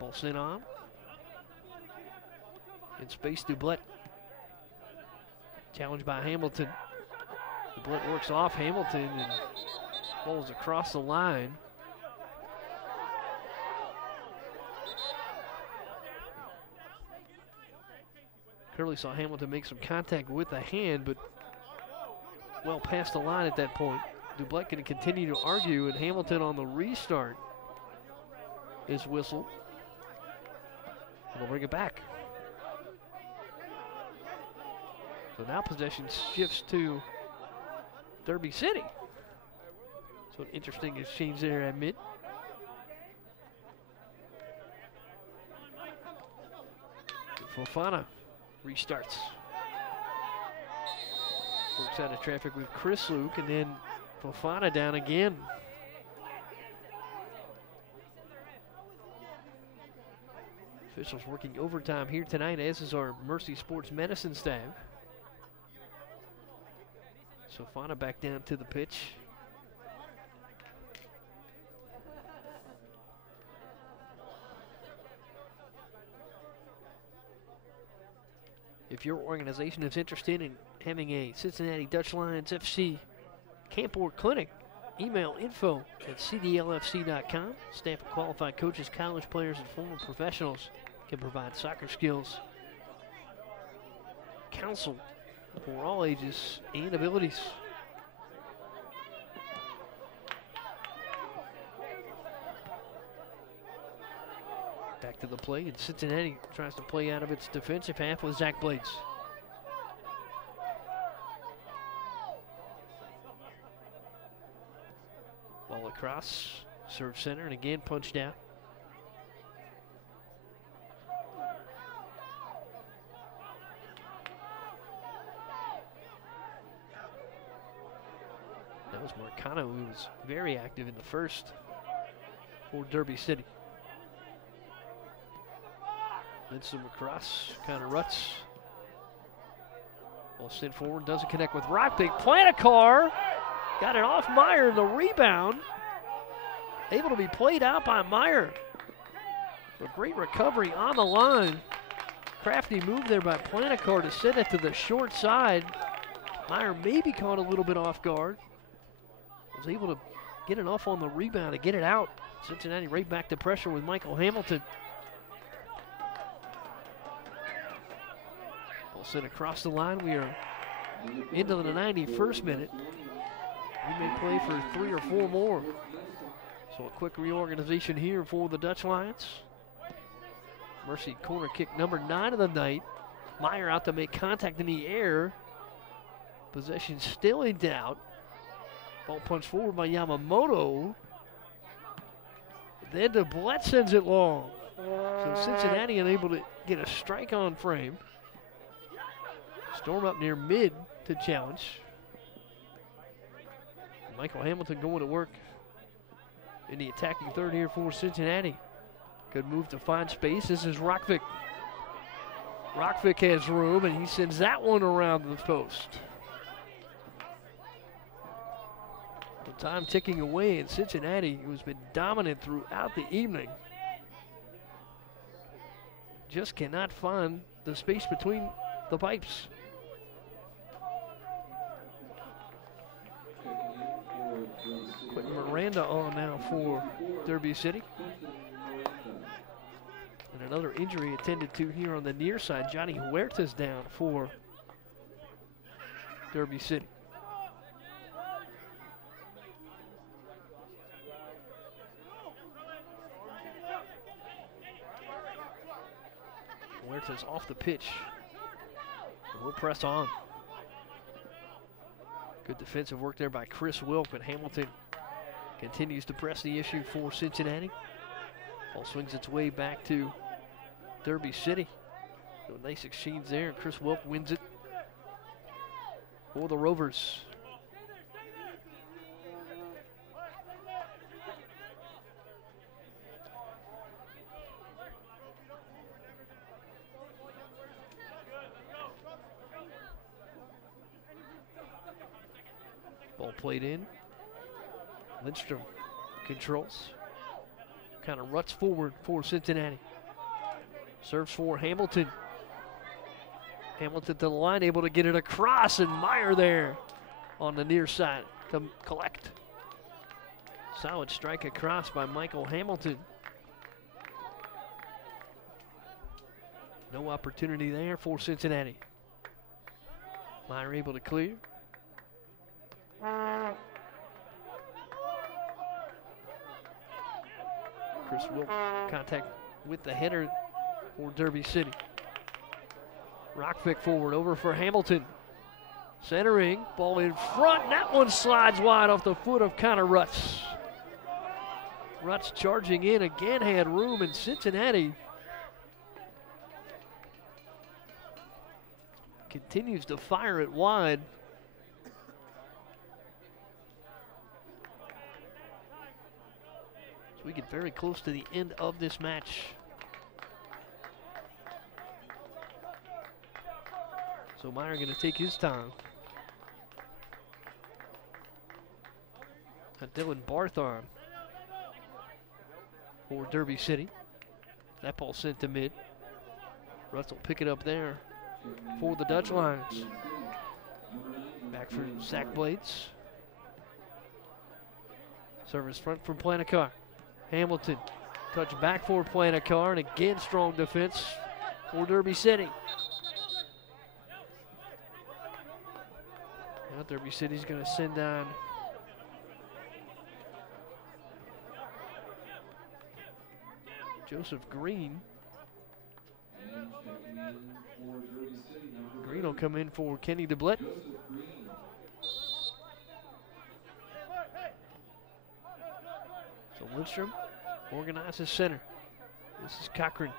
Ball sent on. In space, Dublett. Challenged by Hamilton. Dublett works off Hamilton and rolls across the line. Curley saw Hamilton make some contact with the hand, but well past the line at that point. Dublett going to continue to argue, and Hamilton on the restart is whistled. And they'll bring it back. So now possession shifts to Derby City. So an interesting exchange there at mid. Fofana restarts. Works out of traffic with Chris Luke, and then Fofana down again. Officials working overtime here tonight, as is our Mercy Sports Medicine staff. Fofana back down to the pitch. If your organization is interested in having a Cincinnati Dutch Lions FC camp or clinic, email info@cdlfc.com. Staff of qualified coaches, college players, and former professionals can provide soccer skills, counsel for all ages and abilities. Back to the play, and Cincinnati tries to play out of its defensive half with Zach Blades. Ball across, serve center, and again punched out. That was Marcano, who was very active in the first for Derby City. Lindstrom across, kind of Ruts. Ball sent forward, doesn't connect with Rockvick. Planicar got it off Meyer, the rebound. Able to be played out by Meyer. A great recovery on the line. Crafty move there by Planicar to send it to the short side. Meyer maybe caught a little bit off guard. Was able to get enough on the rebound to get it out. Cincinnati right back to pressure with Michael Hamilton. Ball sent across the line. We are into the 91st minute. We may play for 3 or 4 more. So a quick reorganization here for the Dutch Lions. Mercy corner kick number 9 of the night. Meyer out to make contact in the air. Possession still in doubt. Ball punched forward by Yamamoto. Then Dublett sends it long. So Cincinnati unable to get a strike on frame. Storm up near mid to challenge. Michael Hamilton going to work in the attacking third here for Cincinnati. Good move to find space. This is Rockvick. Rockvick has room, and he sends that one around the post. The time ticking away, and Cincinnati, who's been dominant throughout the evening, just cannot find the space between the pipes. Quentin Miranda on now for Derby City. And And another injury attended to here on the near side. Johnny Huerta's down for Derby City. Huerta's off the pitch. We'll press on. Good defensive work there by Chris Wilk, but Hamilton continues to press the issue for Cincinnati. Ball swings its way back to Derby City. So a nice exchange there, and Chris Wilk wins it for the Rovers. Ball played in. Lindstrom controls. Kind of ruts forward for Cincinnati. Serves for Hamilton. Hamilton to the line, able to get it across, and Meyer there on the near side to collect. Solid strike across by Michael Hamilton. No opportunity there for Cincinnati. Meyer able to clear. Chris Wilk contact with the header for Derby City. Rockvick forward, over for Hamilton. Centering, ball in front. That one slides wide off the foot of Connor Rutz. Rutz charging in again, had room, and Cincinnati continues to fire it wide. So we get very close to the end of this match. So Meyer going to take his time. Dylan Barthon for Derby City. That ball sent to mid. Russ will pick it up there for the Dutch Lions. Back for Zach Blades. Service front from Planicar. Hamilton, touch back for Planicar, and again strong defense for Derby City. Now Derby City's going to send on Joseph Green. Green will come in for Kenny DeBlett. So Lindstrom organizes center. This is Cochran.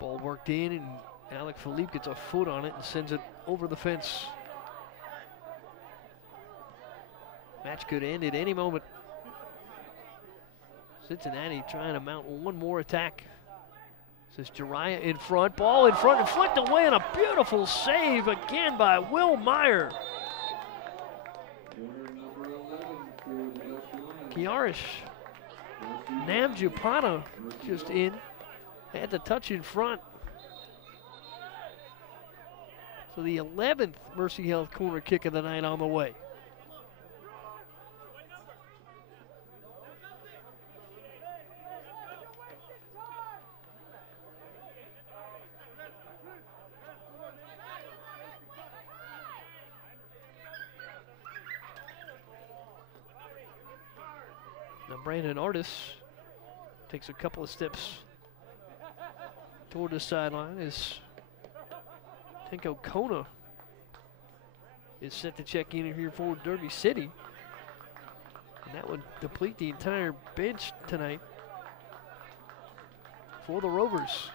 Ball worked in, and Alec Philippe gets a foot on it and sends it over the fence. Match could end at any moment. Cincinnati trying to mount one more attack. This is Jariah in front, ball in front, and flicked away, and a beautiful save again by Will Meyer. Kiarish Namjapana just in, had the touch in front. So the 11th Mercy Health corner kick of the night on the way. Brandon Artis takes a couple of steps toward the sideline as Tenko Kona is set to check in here for Derby City. And that would deplete the entire bench tonight for the Rovers.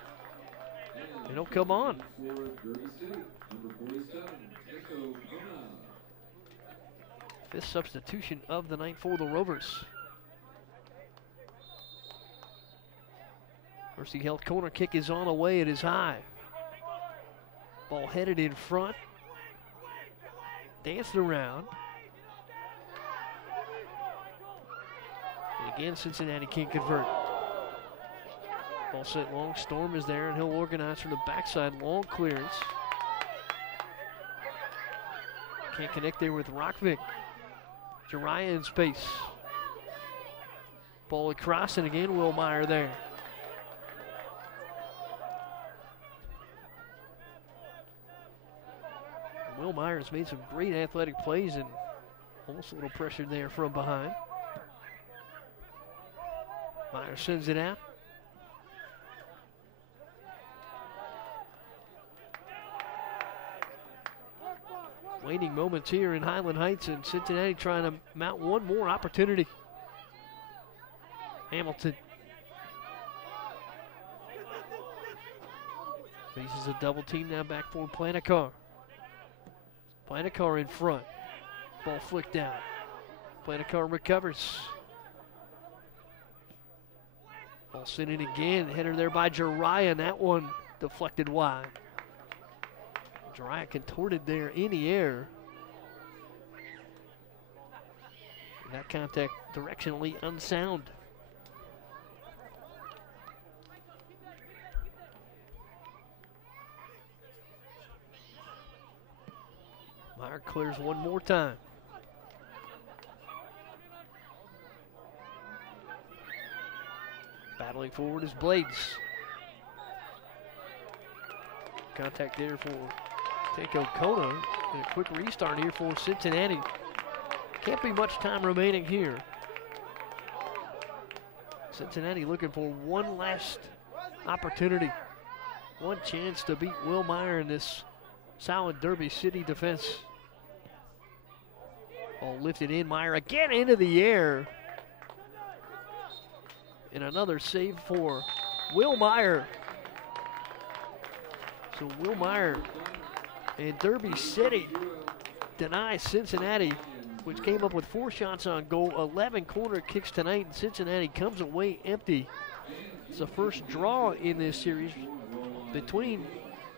They don't come on. Fifth substitution of the night for the Rovers. Mercy Health corner kick is on the way. It is high. Ball headed in front. Danced around. And again, Cincinnati can't convert. Ball sent long. Storm is there, and he'll organize from the backside. Long clearance. Can't connect there with Rockvick. Jariah in space. Ball across, and again, Will Meyer there. Will Myers made some great athletic plays and almost a little pressure there from behind. Meyer sends it out. Waning moments here in Highland Heights, and Cincinnati trying to mount one more opportunity. Hamilton faces a double team now back for Planicar. Planicar in front. Ball flicked out. Planicar recovers. Ball sent in again. Header there by Jariah, and that one deflected wide. Jariah contorted there in the air. That contact directionally unsound. Meyer clears one more time. Battling forward is Blades. Contact there for Takeo Kona, and a quick restart here for Cincinnati. Can't be much time remaining here. Cincinnati looking for one last opportunity. One chance to beat Will Meyer in this solid Derby City defense. Ball lifted in, Meyer again into the air. And another save for Will Meyer. So Will Meyer and Derby City deny Cincinnati, which came up with 4 shots on goal, 11 corner kicks tonight, and Cincinnati comes away empty. It's the first draw in this series between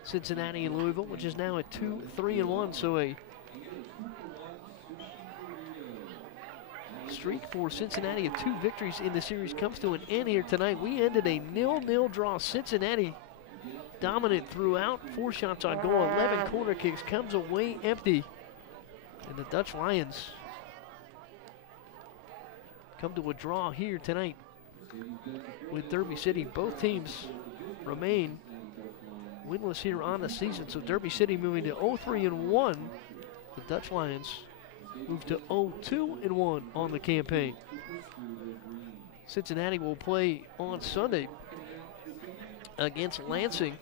Cincinnati and Louisville, which is now at 2-3-1, so a streak for Cincinnati of 2 victories in the series comes to an end here tonight. We ended a 0-0 draw. Cincinnati dominant throughout, 4 shots on goal, 11 corner kicks, comes away empty. And the Dutch Lions come to a draw here tonight with Derby City. Both teams remain winless here on the season, so Derby City moving to 0-3-1. The Dutch Lions move to 0-2-1 on the campaign. Cincinnati will play on Sunday against Lansing,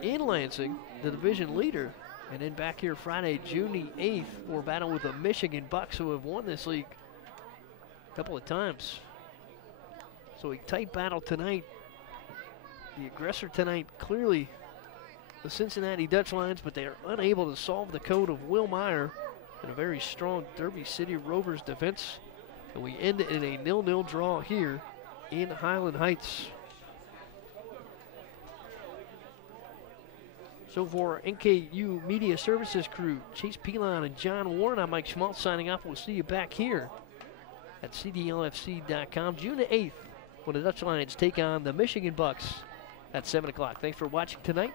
in Lansing, the division leader. And then back here Friday, June the 8th, for battle with the Michigan Bucks, who have won this league a couple of times. So a tight battle tonight. The aggressor tonight, clearly the Cincinnati Dutch Lions, but they are unable to solve the code of Will Meyer and a very strong Derby City Rovers defense. And we end it in a 0-0 draw here in Highland Heights. So for NKU Media Services crew, Chase Pilon and John Warren, I'm Mike Schmaltz signing off. We'll see you back here at CDLFC.com June the 8th when the Dutch Lions take on the Michigan Bucks at 7 o'clock. Thanks for watching tonight.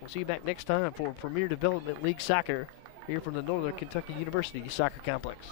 We'll see you back next time for Premier Development League Soccer here from the Northern Kentucky University Soccer Complex.